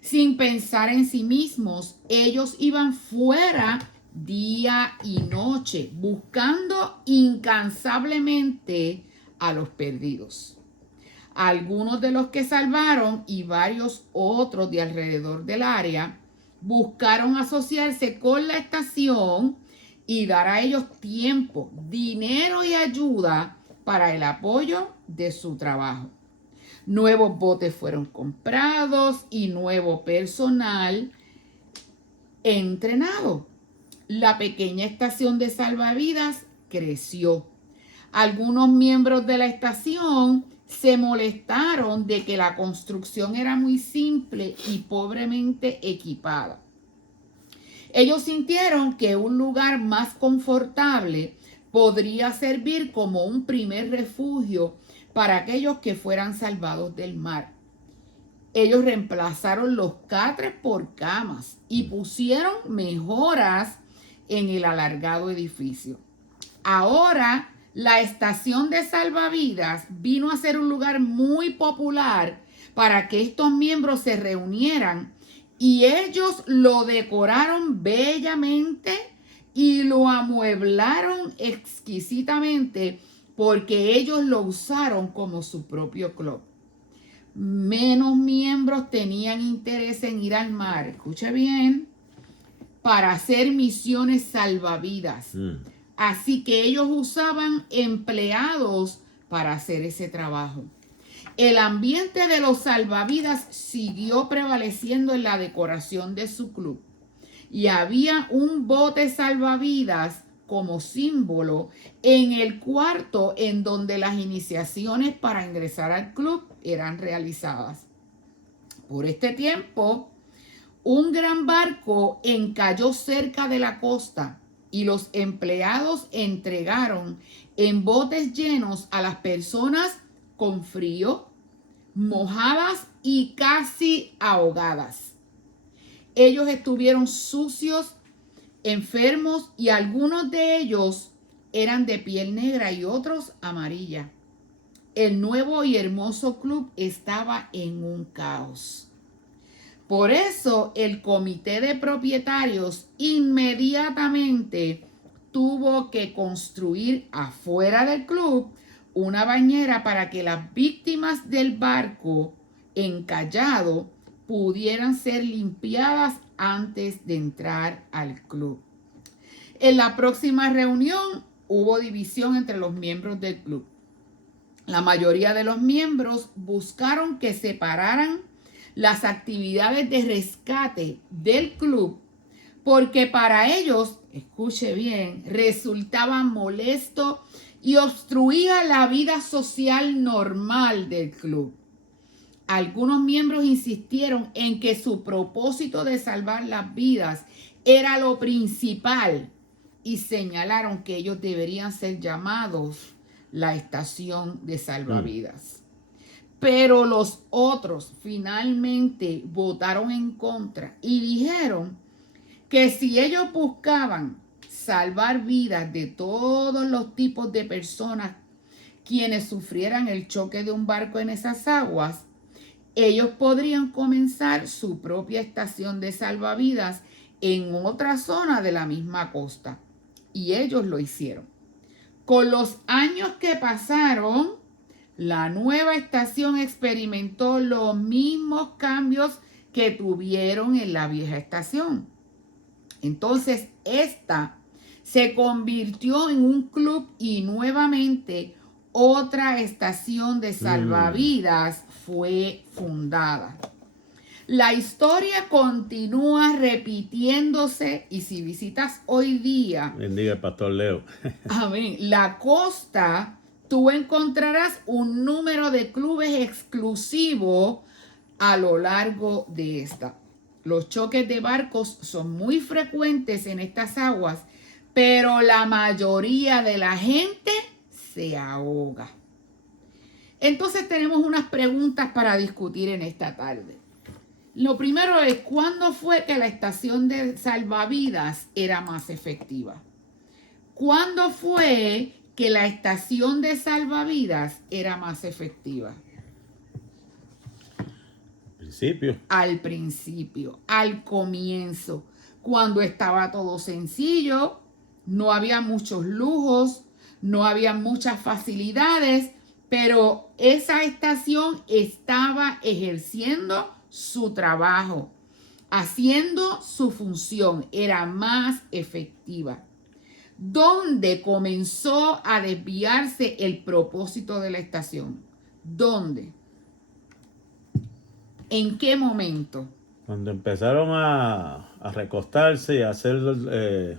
Sin pensar en sí mismos, ellos iban fuera día y noche, buscando incansablemente a los perdidos. Algunos de los que salvaron y varios otros de alrededor del área buscaron asociarse con la estación y dar a ellos tiempo, dinero y ayuda para el apoyo de su trabajo. Nuevos botes fueron comprados y nuevo personal entrenado. La pequeña estación de salvavidas creció. Algunos miembros de la estación se molestaron de que la construcción era muy simple y pobremente equipada. Ellos sintieron que un lugar más confortable podría servir como un primer refugio para aquellos que fueran salvados del mar. Ellos reemplazaron los catres por camas y pusieron mejoras en el alargado edificio. Ahora, la estación de salvavidas vino a ser un lugar muy popular para que estos miembros se reunieran y ellos lo decoraron bellamente y lo amueblaron exquisitamente porque ellos lo usaron como su propio club. Menos miembros tenían interés en ir al mar, escuche bien, para hacer misiones salvavidas. Así que ellos usaban empleados para hacer ese trabajo. El ambiente de los salvavidas siguió prevaleciendo en la decoración de su club. Y había un bote salvavidas como símbolo en el cuarto en donde las iniciaciones para ingresar al club eran realizadas. Por este tiempo, un gran barco encalló cerca de la costa y los empleados entregaron en botes llenos a las personas con frío, mojadas y casi ahogadas. Ellos estuvieron sucios, enfermos y algunos de ellos eran de piel negra y otros amarilla. El nuevo y hermoso club estaba en un caos. Por eso el comité de propietarios inmediatamente tuvo que construir afuera del club una bañera para que las víctimas del barco encallado pudieran ser limpiadas antes de entrar al club. En la próxima reunión hubo división entre los miembros del club. La mayoría de los miembros buscaron que separaran las actividades de rescate del club porque para ellos, escuche bien, resultaba molesto y obstruía la vida social normal del club. Algunos miembros insistieron en que su propósito de salvar las vidas era lo principal y señalaron que ellos deberían ser llamados la estación de salvavidas. Pero los otros finalmente votaron en contra y dijeron que si ellos buscaban salvar vidas de todos los tipos de personas quienes sufrieran el choque de un barco en esas aguas, ellos podrían comenzar su propia estación de salvavidas en otra zona de la misma costa. Y ellos lo hicieron. Con los años que pasaron, la nueva estación experimentó los mismos cambios que tuvieron en la vieja estación. Entonces, esta se convirtió en un club y nuevamente otra estación de salvavidas fue fundada. La historia continúa repitiéndose y si visitas hoy día, bendiga el pastor Leo. amén, la costa, tú encontrarás un número de clubes exclusivos a lo largo de esta. Los choques de barcos son muy frecuentes en estas aguas, pero la mayoría de la gente se ahoga. Entonces tenemos unas preguntas para discutir en esta tarde. Lo primero es, ¿cuándo fue que la estación de salvavidas era más efectiva? ¿Cuándo fue que la estación de salvavidas era más efectiva? Al principio, al comienzo, cuando estaba todo sencillo, no había muchos lujos, no había muchas facilidades, pero esa estación estaba ejerciendo su trabajo, haciendo su función, era más efectiva. ¿Dónde comenzó a desviarse el propósito de la estación? ¿Dónde? ¿En qué momento? Cuando empezaron a recostarse y a hacer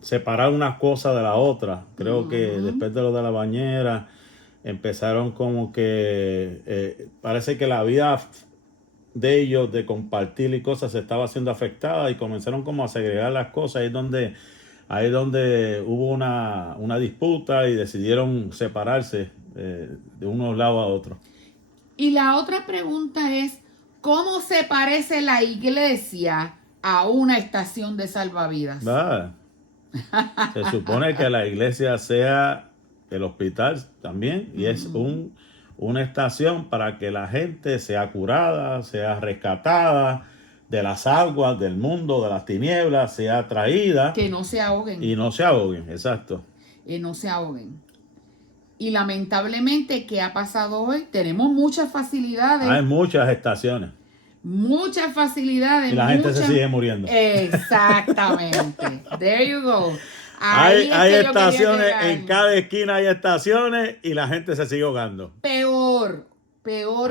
separar una cosa de la otra. Creo que después de lo de la bañera empezaron como que parece que la vida de ellos de compartir y cosas se estaba siendo afectada y comenzaron como a segregar las cosas. Ahí es donde hubo una disputa y decidieron separarse de unos lados a otros. Y la otra pregunta es, ¿cómo se parece la iglesia a una estación de salvavidas? Se supone que la iglesia sea el hospital también y es una estación para que la gente sea curada, sea rescatada de las aguas, del mundo, de las tinieblas, sea traída. Que no se ahoguen. Y no se ahoguen, exacto. No se ahoguen. Y lamentablemente, ¿qué ha pasado hoy? Tenemos muchas facilidades. Hay muchas estaciones. Muchas facilidades. Y la gente se sigue muriendo. Exactamente. There you go. Hay estaciones, en cada esquina hay estaciones y la gente se sigue ahogando. Peor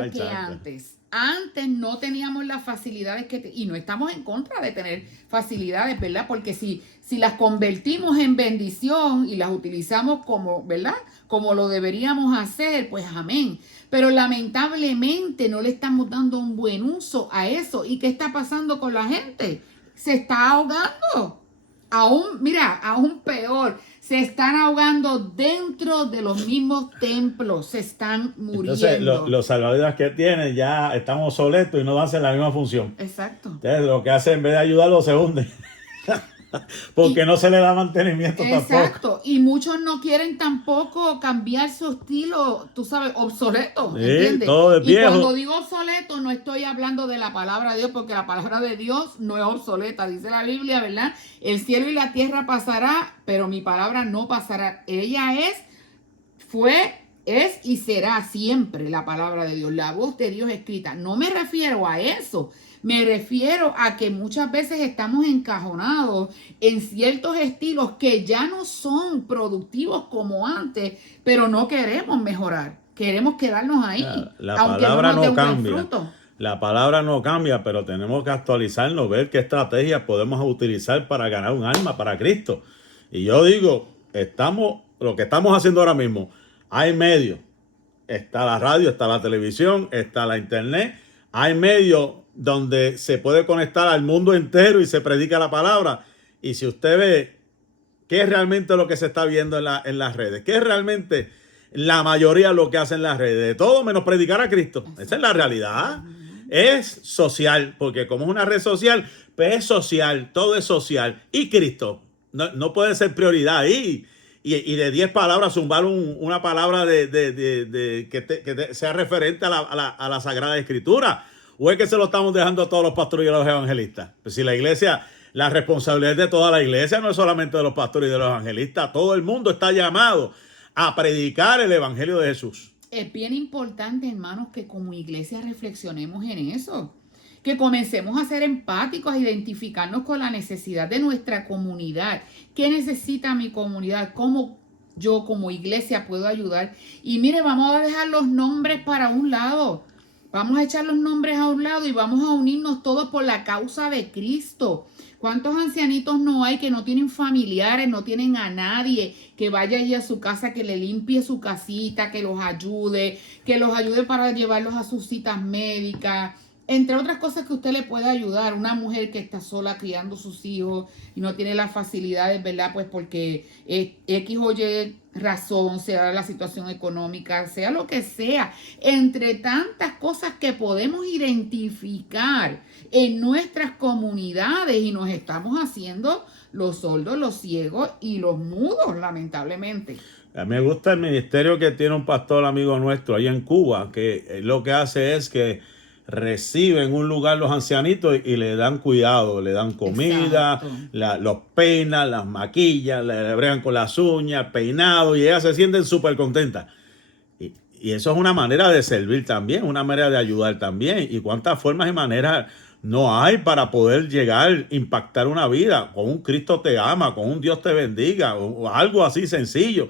Ay, que santo. antes. Antes no teníamos las facilidades y no estamos en contra de tener facilidades, ¿verdad? Porque si las convertimos en bendición y las utilizamos como, ¿verdad? Como lo deberíamos hacer, pues amén. Pero lamentablemente no le estamos dando un buen uso a eso. ¿Y qué está pasando con la gente? Se está ahogando. Aún peor, se están ahogando dentro de los mismos templos, se están muriendo. Entonces, los salvavidas que tienen ya están obsoletos y no hacen la misma función. Exacto. Entonces, lo que hacen en vez de ayudarlos se hunden. Porque no se le da mantenimiento tampoco. Exacto. Y muchos no quieren tampoco cambiar su estilo, tú sabes, obsoleto. Sí, ¿Entiendes? todo es viejo. Y cuando digo obsoleto, no estoy hablando de la palabra de Dios, porque la palabra de Dios no es obsoleta. Dice la Biblia, ¿verdad? El cielo y la tierra pasará, pero mi palabra no pasará. Ella es y será siempre la palabra de Dios, la voz de Dios escrita. No me refiero a eso. Me refiero a que muchas veces estamos encajonados en ciertos estilos que ya no son productivos como antes, pero no queremos mejorar. Queremos quedarnos ahí. La palabra no cambia. Fruto. La palabra no cambia, pero tenemos que actualizarnos, ver qué estrategias podemos utilizar para ganar un alma para Cristo. Y yo digo, lo que estamos haciendo ahora mismo, hay medios. Está la radio, está la televisión, está la internet. Hay medios donde se puede conectar al mundo entero y se predica la palabra. Y si usted ve qué es realmente lo que se está viendo en las redes, qué es realmente la mayoría de lo que hacen las redes, de todo menos predicar a Cristo. Esa es la realidad. Es social, porque como es una red social, pues es social, todo es social. Y Cristo no puede ser prioridad ahí. Y de 10 palabras zumbar una palabra que sea referente a la Sagrada Escritura. ¿O es que se lo estamos dejando a todos los pastores y a los evangelistas? Pues si la iglesia, la responsabilidad es de toda la iglesia, no es solamente de los pastores y de los evangelistas. Todo el mundo está llamado a predicar el evangelio de Jesús. Es bien importante, hermanos, que como iglesia reflexionemos en eso. Que comencemos a ser empáticos, a identificarnos con la necesidad de nuestra comunidad. ¿Qué necesita mi comunidad? ¿Cómo yo como iglesia puedo ayudar? Y mire, vamos a dejar los nombres para un lado. Vamos a echar los nombres a un lado y vamos a unirnos todos por la causa de Cristo. ¿Cuántos ancianitos no hay que no tienen familiares, no tienen a nadie que vaya allí a su casa, que le limpie su casita, que los ayude para llevarlos a sus citas médicas? Entre otras cosas que usted le puede ayudar, una mujer que está sola criando sus hijos y no tiene las facilidades, ¿verdad? Pues porque X o Y razón, sea la situación económica, sea lo que sea, entre tantas cosas que podemos identificar en nuestras comunidades y nos estamos haciendo los sordos, los ciegos y los mudos, lamentablemente. A mí me gusta el ministerio que tiene un pastor amigo nuestro allá en Cuba, que lo que hace es que reciben en un lugar los ancianitos y le dan cuidado, le dan comida, los peinan, las maquillan, le bregan con las uñas, peinado, y ellas se sienten súper contentas. Y eso es una manera de servir también, una manera de ayudar también. Y cuántas formas y maneras no hay para poder llegar, impactar una vida, con un Cristo te ama, con un Dios te bendiga, o algo así sencillo.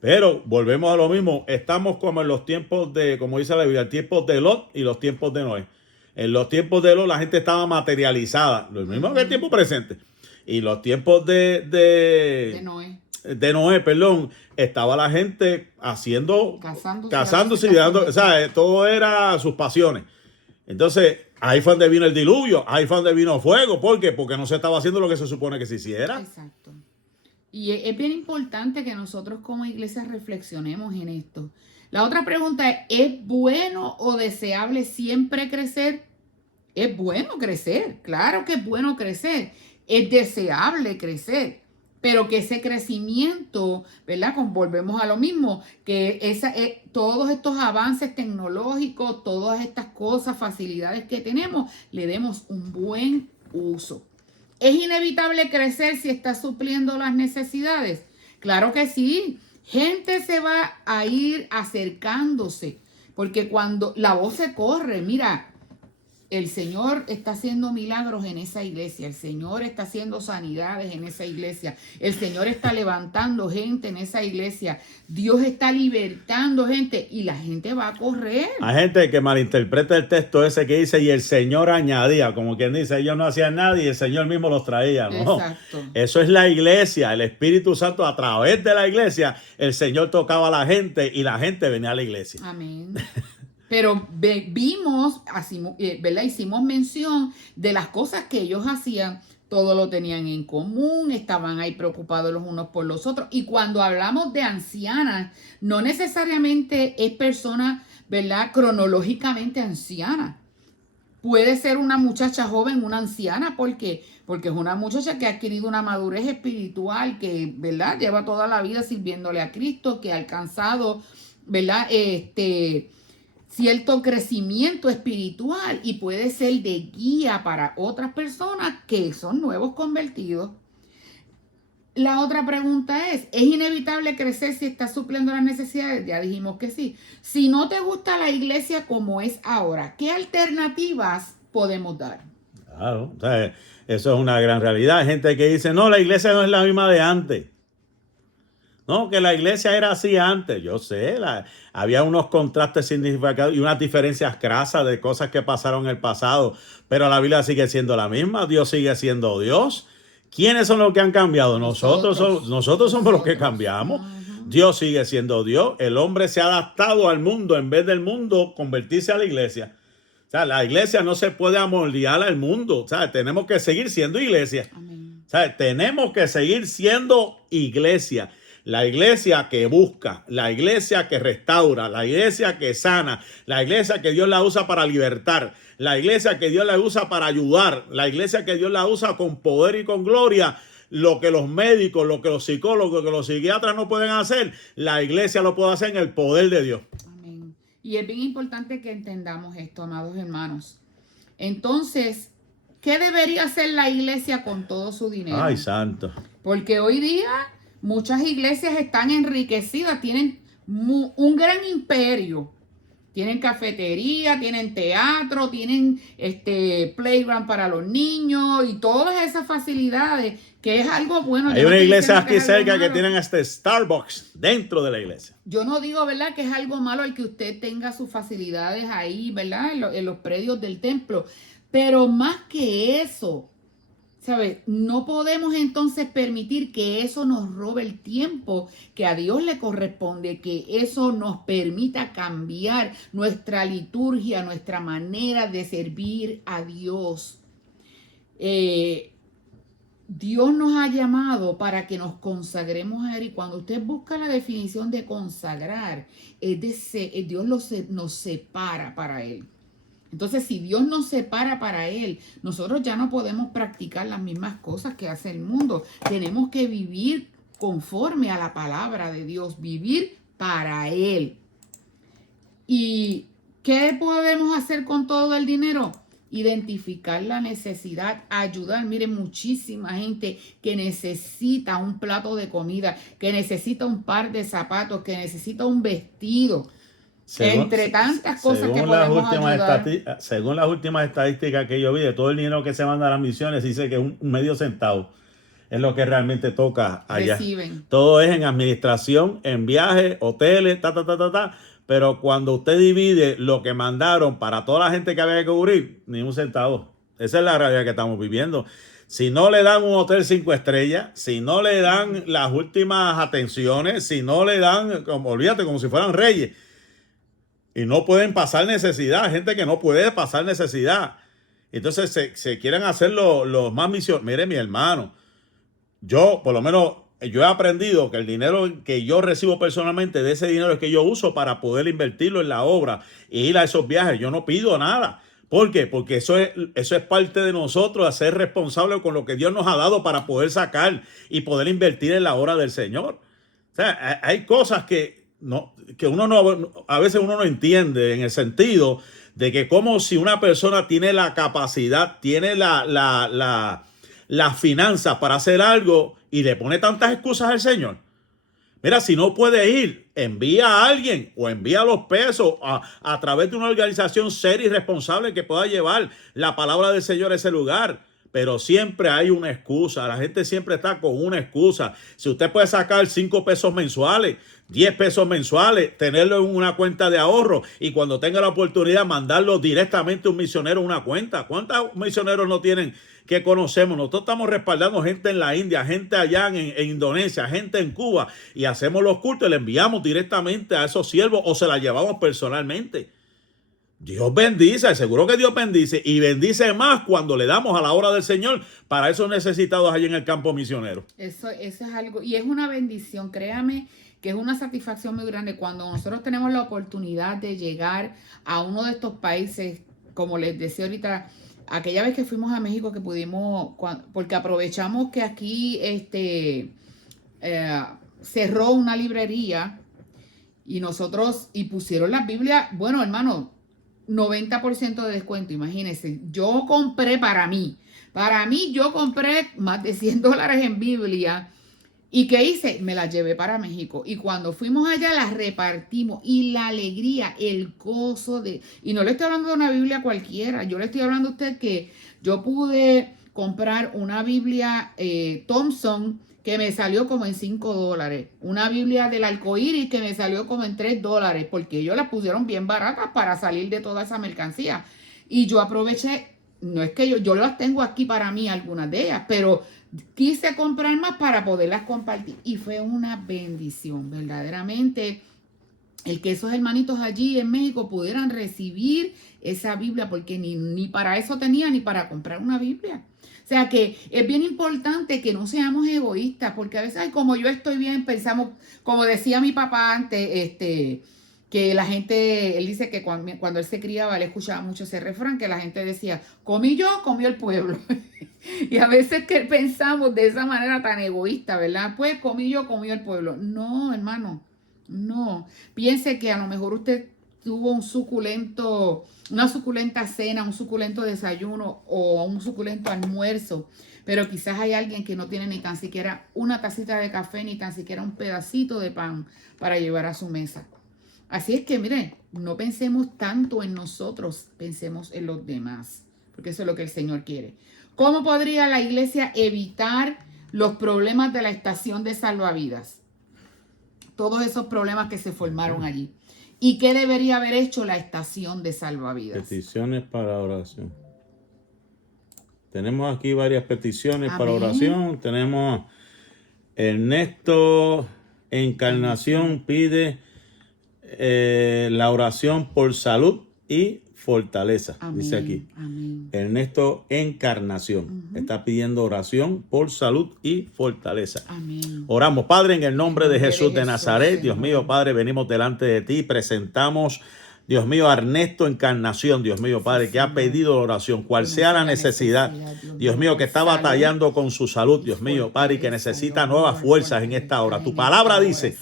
Pero volvemos a lo mismo, estamos como en los tiempos como dice la Biblia, tiempos de Lot y los tiempos de Noé. En los tiempos de Lot la gente estaba materializada, lo mismo que el tiempo presente. Y los tiempos de Noé, estaba la gente casándose y dando, o sea, todo era sus pasiones. Entonces, ahí fue donde vino el diluvio, ahí fue donde vino fuego. ¿Por qué? Porque no se estaba haciendo lo que se supone que se hiciera. Exacto. Y es bien importante que nosotros como iglesia reflexionemos en esto. La otra pregunta ¿es bueno o deseable siempre crecer? Es bueno crecer, claro que es bueno crecer. Es deseable crecer. pero que ese crecimiento, ¿verdad? Volvemos a lo mismo, que todos estos avances tecnológicos, todas estas cosas, facilidades que tenemos, le demos un buen uso. ¿Es inevitable crecer si está supliendo las necesidades? Claro que sí. Gente se va a ir acercándose, porque cuando la voz se corre, mira, el Señor está haciendo milagros en esa iglesia, el Señor está haciendo sanidades en esa iglesia, el Señor está levantando gente en esa iglesia, Dios está libertando gente y la gente va a correr. Hay gente que malinterpreta el texto ese que dice, y el Señor añadía, como quien dice, ellos no hacían nada y el Señor mismo los traía, ¿no? Exacto. Eso es la iglesia, el Espíritu Santo a través de la iglesia, el Señor tocaba a la gente y la gente venía a la iglesia. Amén. Pero vimos, ¿verdad? Hicimos mención de las cosas que ellos hacían, todo lo tenían en común, estaban ahí preocupados los unos por los otros. Y cuando hablamos de ancianas, no necesariamente es persona, ¿verdad? Cronológicamente anciana. Puede ser una muchacha joven, una anciana, porque es una muchacha que ha adquirido una madurez espiritual, que, ¿verdad? Lleva toda la vida sirviéndole a Cristo, que ha alcanzado, ¿verdad? Cierto crecimiento espiritual y puede ser de guía para otras personas que son nuevos convertidos. La otra pregunta ¿es inevitable crecer si estás supliendo las necesidades? Ya dijimos que sí. Si no te gusta la iglesia como es ahora, ¿qué alternativas podemos dar? Claro, o sea, eso es una gran realidad. Hay gente que dice, no, la iglesia no es la misma de antes. No, que la iglesia era así antes. Yo sé, había unos contrastes significativos y unas diferencias crasas de cosas que pasaron en el pasado, pero la Biblia sigue siendo la misma, Dios sigue siendo Dios. ¿Quiénes son los que han cambiado? Nosotros somos los que cambiamos. Dios sigue siendo Dios. El hombre se ha adaptado al mundo en vez del mundo convertirse a la iglesia. O sea, la iglesia no se puede amoldear al mundo. O sea, tenemos que seguir siendo iglesia. Amén. O sea, tenemos que seguir siendo iglesia. La iglesia que busca, la iglesia que restaura, la iglesia que sana, la iglesia que Dios la usa para libertar, la iglesia que Dios la usa para ayudar, la iglesia que Dios la usa con poder y con gloria. Lo que los médicos, lo que los psicólogos, lo que los psiquiatras no pueden hacer, la iglesia lo puede hacer en el poder de Dios. Amén. Y es bien importante que entendamos esto, amados hermanos. Entonces, ¿qué debería hacer la iglesia con todo su dinero? Ay, santo. Porque hoy día muchas iglesias están enriquecidas, tienen un gran imperio. Tienen cafetería, tienen teatro, tienen playground para los niños y todas esas facilidades, que es algo bueno. Hay una iglesia aquí cerca que tienen Starbucks dentro de la iglesia. Yo no digo, ¿verdad?, que es algo malo el que usted tenga sus facilidades ahí, ¿verdad?, en los predios del templo. Pero más que eso, ¿sabes? No podemos entonces permitir que eso nos robe el tiempo que a Dios le corresponde, que eso nos permita cambiar nuestra liturgia, nuestra manera de servir a Dios. Dios nos ha llamado para que nos consagremos a Él, y cuando usted busca la definición de consagrar, Dios nos separa para Él. Entonces, si Dios nos separa para Él, nosotros ya no podemos practicar las mismas cosas que hace el mundo. Tenemos que vivir conforme a la palabra de Dios, vivir para Él. ¿Y qué podemos hacer con todo el dinero? Identificar la necesidad, ayudar. Miren, muchísima gente que necesita un plato de comida, que necesita un par de zapatos, que necesita un vestido. Entre tantas cosas que podemos ayudar. Según las últimas estadísticas que yo vi de todo el dinero que se manda a las misiones, dice que un medio centavo es lo que realmente toca allá. Reciben. Todo es en administración, en viajes, hoteles, pero cuando usted divide lo que mandaron para toda la gente que había que cubrir, ni un centavo. Esa es la realidad que estamos viviendo. Si no le dan un hotel 5 estrellas, si no le dan las últimas atenciones, si no le dan, olvídate, como si fueran reyes. Y no pueden pasar necesidad, gente que no puede pasar necesidad. Entonces se quieren hacer los más misioneros. Mire, mi hermano, yo por lo menos yo he aprendido que el dinero que yo recibo personalmente, de ese dinero es que yo uso para poder invertirlo en la obra e ir a esos viajes. Yo no pido nada, ¿Por qué? Porque eso es parte de nosotros, a ser responsables con lo que Dios nos ha dado para poder sacar y poder invertir en la obra del Señor. O sea, hay cosas que uno no, a veces uno no entiende, en el sentido de que como si una persona tiene la capacidad, tiene las finanzas para hacer algo y le pone tantas excusas al Señor. Mira, si no puede ir, envía a alguien o envía los pesos a través de una organización seria y responsable que pueda llevar la palabra del Señor a ese lugar. Pero siempre hay una excusa. La gente siempre está con una excusa. Si usted puede sacar 5 pesos mensuales, 10 pesos mensuales, tenerlo en una cuenta de ahorro y cuando tenga la oportunidad mandarlo directamente a un misionero a una cuenta. ¿Cuántos misioneros no tienen que conocemos? Nosotros estamos respaldando gente en la India, gente allá en Indonesia, gente en Cuba, y hacemos los cultos y le enviamos directamente a esos siervos o se la llevamos personalmente. Dios bendice, seguro que Dios bendice y bendice más cuando le damos a la obra del Señor para esos necesitados allá en el campo misionero. Eso es algo, y es una bendición, créame que es una satisfacción muy grande cuando nosotros tenemos la oportunidad de llegar a uno de estos países, como les decía ahorita, aquella vez que fuimos a México que pudimos, porque aprovechamos que aquí cerró una librería y pusieron las Biblias, bueno hermano, 90% de descuento, imagínense. Yo compré para mí yo compré más de $100 en Biblia. ¿Y qué hice? Me las llevé para México. Y cuando fuimos allá las repartimos. Y la alegría, el gozo de... Y no le estoy hablando de una Biblia cualquiera. Yo le estoy hablando a usted que yo pude comprar una Biblia Thompson que me salió como en $5. Una Biblia del arcoíris que me salió como en $3. Porque ellos las pusieron bien baratas para salir de toda esa mercancía. Y yo aproveché... No es que yo las tengo aquí para mí, algunas de ellas, pero quise comprar más para poderlas compartir. Y fue una bendición, verdaderamente, el que esos hermanitos allí en México pudieran recibir esa Biblia, porque ni para eso tenía, ni para comprar una Biblia. O sea que es bien importante que no seamos egoístas, porque a veces, ay, como yo estoy bien, pensamos, como decía mi papá antes, que la gente, él dice que cuando él se criaba, él escuchaba mucho ese refrán, que la gente decía, comí yo, comió el pueblo. Y a veces que pensamos de esa manera tan egoísta, ¿verdad? Pues comí yo, comió el pueblo. No, hermano, no. Piense que a lo mejor usted tuvo una suculenta cena, un suculento desayuno o un suculento almuerzo, pero quizás hay alguien que no tiene ni tan siquiera una tacita de café, ni tan siquiera un pedacito de pan para llevar a su mesa. Así es que, miren, no pensemos tanto en nosotros, pensemos en los demás, porque eso es lo que el Señor quiere. ¿Cómo podría la iglesia evitar los problemas de la estación de salvavidas? Todos esos problemas que se formaron allí. ¿Y qué debería haber hecho la estación de salvavidas? Peticiones para oración. Tenemos aquí varias peticiones para oración. Tenemos Ernesto Encarnación pide la oración por salud y fortaleza. Amén, dice aquí. Amén. Ernesto Encarnación está pidiendo oración por salud y fortaleza. Amén. Oramos, Padre, en el nombre de Jesús de Nazaret. Dios mío, Padre, venimos delante de ti, presentamos, Dios mío, a Ernesto Encarnación, Dios mío, Padre, que ha pedido la oración, cual sea la necesidad, Dios mío, que está batallando con su salud, Dios mío, Padre, y que necesita nuevas fuerzas en esta hora. Tu palabra dice,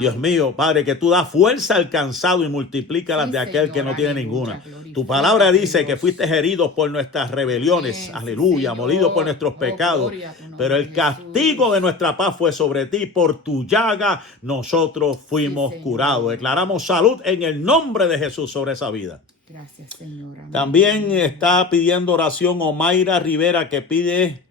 Dios mío, Padre, que tú das fuerza al cansado y multiplícalas de aquel que no tiene ninguna. Tu palabra dice que fuiste herido por nuestras rebeliones, aleluya, molido por nuestros pecados, pero el castigo de nuestra paz fue sobre ti, por tu llaga nosotros fuimos curados. Declaramos salud en el nombre de Jesús sobre esa vida. Gracias, Señor. Amén. También está pidiendo oración Omaira Rivera, que pide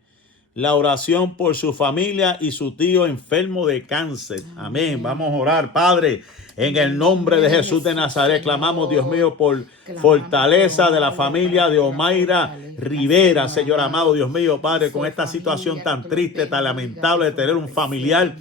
la oración por su familia y su tío enfermo de cáncer. Amén. Vamos a orar, Padre, en el nombre de Jesús de Nazaret. Clamamos, Dios mío, por fortaleza de la familia de Omaira Rivera, Señor amado, Dios mío, Padre, con esta situación tan triste, tan lamentable de tener un familiar,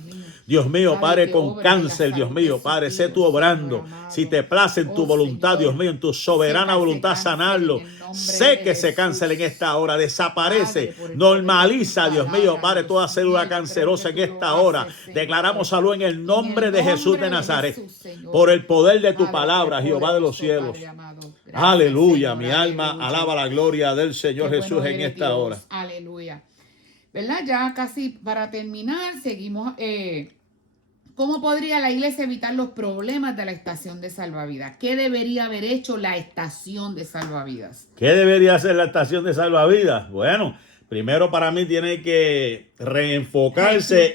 Dios mío, Padre, con cáncer, Dios mío, Padre, sé tú obrando. Si te place en tu voluntad, Dios mío, en tu soberana voluntad sanarlo. Sé que ese cáncer en esta hora desaparece, normaliza, Dios mío, Padre, toda célula cancerosa en esta hora. Declaramos salud en el nombre de Jesús de Nazaret, por el poder de tu palabra, Jehová de los cielos. Aleluya, Señor, mi alma aleluya. alaba la gloria del Señor Qué Jesús bueno en eres, esta Dios. hora. Aleluya. ¿Verdad? Ya casi para terminar, seguimos. ¿Cómo podría la iglesia evitar los problemas de la estación de salvavidas? ¿Qué debería haber hecho la estación de salvavidas? ¿Qué debería hacer la estación de salvavidas? Bueno, primero para mí tiene que reenfocarse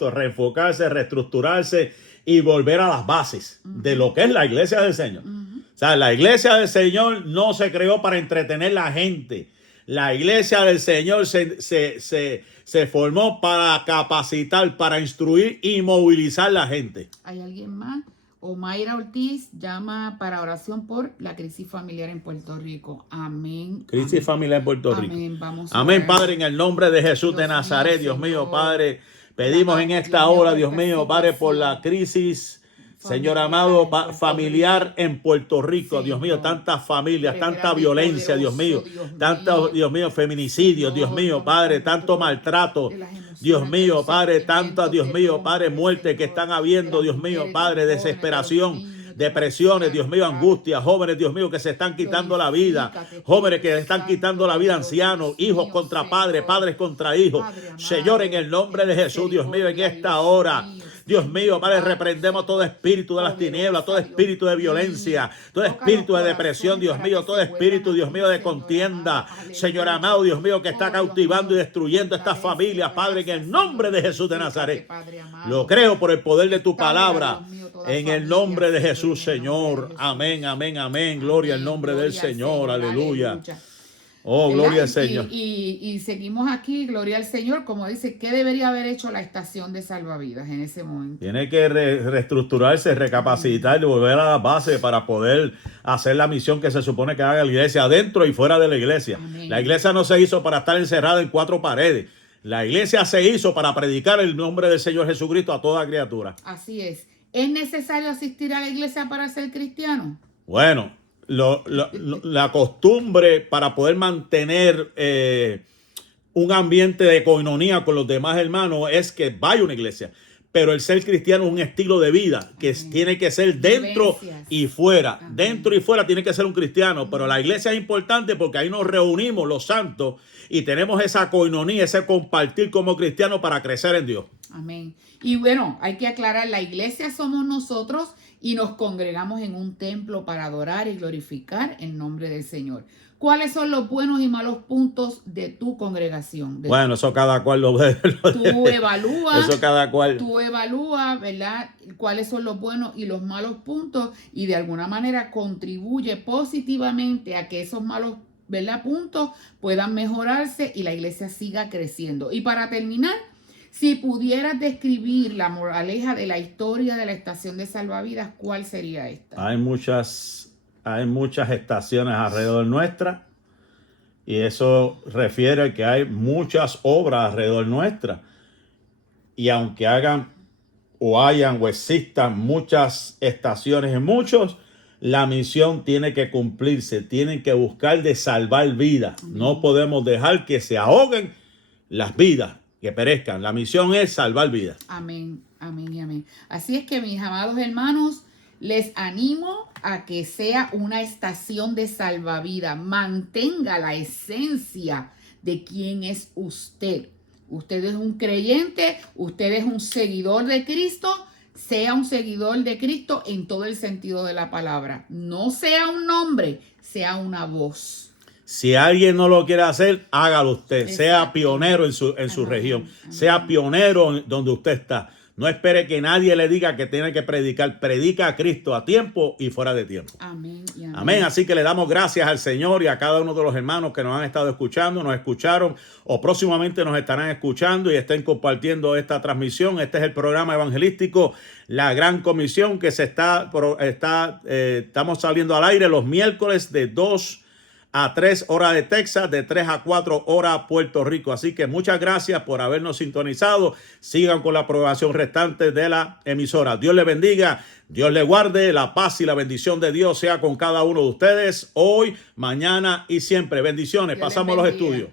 reenfocarse, reestructurarse y volver a las bases de lo que es la iglesia del Señor. O sea, la iglesia del Señor no se creó para entretener a la gente. La iglesia del Señor se formó para capacitar, para instruir y movilizar a la gente. ¿Hay alguien más? Omaira Ortiz llama para oración por la crisis familiar en Puerto Rico. Amén. Crisis amén. familiar en Puerto Rico. Amén. Vamos a Amén, orar. Padre, en el nombre de Jesús de Nazaret, Dios mío, Padre, pedimos en esta hora, Dios mío, Padre, por la crisis, Señor amado, familiar en Puerto Rico, Dios mío, tantas familias, tanta violencia, Dios mío, tantos, Dios mío, feminicidios, Dios mío, Padre, tanto maltrato, Dios mío, Padre, tanta, Dios mío, Padre, muerte que están habiendo, Dios mío, Padre, desesperación, depresiones, Dios mío, angustia, jóvenes, Dios mío, que se están quitando la vida, jóvenes que están quitando la vida, ancianos, hijos contra padres, padres contra hijos. Señor, en el nombre de Jesús, Dios mío, en esta hora, Dios mío, Padre, reprendemos todo espíritu de las tinieblas, todo espíritu de violencia, todo espíritu de depresión, Dios mío, todo espíritu, Dios mío, de contienda. Señor amado, Dios mío, que está cautivando y destruyendo estas familias, Padre, en el nombre de Jesús de Nazaret. Lo creo por el poder de tu palabra. En el nombre de Jesús, Señor. Amén, amén, amén. Gloria al nombre del Señor. Aleluya. Oh, gloria al Señor. Y seguimos aquí, gloria al Señor, como dice, ¿qué debería haber hecho la estación de salvavidas en ese momento? Tiene que reestructurarse, recapacitar y volver a la base para poder hacer la misión que se supone que haga la iglesia, dentro y fuera de la iglesia. Amén. La iglesia no se hizo para estar encerrada en cuatro paredes. La iglesia se hizo para predicar el nombre del Señor Jesucristo a toda criatura. Así es. ¿Es necesario asistir a la iglesia para ser cristiano? Bueno, la costumbre para poder mantener un ambiente de coinonía con los demás hermanos es que vaya a una iglesia. Pero el ser cristiano es un estilo de vida que tiene que ser dentro y fuera. Amén. Dentro y fuera tiene que ser un cristiano. Pero la iglesia es importante porque ahí nos reunimos los santos y tenemos esa coinonía, ese compartir como cristianos para crecer en Dios. Amén. Y bueno, hay que aclarar, la iglesia somos nosotros y nos congregamos en un templo para adorar y glorificar el nombre del Señor. ¿Cuáles son los buenos y malos puntos de tu congregación? Bueno, eso cada cual lo ve. Tú evalúas. Eso cada cual. Tú evalúas, ¿verdad? Cuáles son los buenos y los malos puntos y de alguna manera contribuye positivamente a que esos malos, ¿verdad?, puntos puedan mejorarse y la iglesia siga creciendo. Y para terminar, si pudieras describir la moraleja de la historia de la estación de salvavidas, ¿cuál sería esta? Hay muchas estaciones alrededor nuestra y eso refiere a que hay muchas obras alrededor nuestra. Y aunque hayan o existan muchas estaciones en muchos, la misión tiene que cumplirse, tienen que buscar de salvar vidas. No podemos dejar que se ahoguen las vidas, que perezcan. La misión es salvar vidas. Amén, amén y amén. Así es que, mis amados hermanos, les animo a que sea una estación de salvavidas. Mantenga la esencia de quién es usted. Usted es un creyente, usted es un seguidor de Cristo. Sea un seguidor de Cristo en todo el sentido de la palabra. No sea un nombre, sea una voz. Si alguien no lo quiere hacer, hágalo usted. Exacto. Sea pionero en su región. Amén. Sea pionero donde usted está. No espere que nadie le diga que tiene que predicar. Predica a Cristo a tiempo y fuera de tiempo. Amén. Y amén. Amén. Así que le damos gracias al Señor y a cada uno de los hermanos que nos han estado escuchando, nos escucharon o próximamente nos estarán escuchando y estén compartiendo esta transmisión. Este es el programa evangelístico La Gran Comisión que estamos saliendo al aire los miércoles de 2 a 3 horas de Texas, de 3 a 4 horas Puerto Rico. Así que muchas gracias por habernos sintonizado. Sigan con la programación restante de la emisora. Dios les bendiga, Dios les guarde, la paz y la bendición de Dios sea con cada uno de ustedes hoy, mañana y siempre. Bendiciones. Pasamos a los estudios.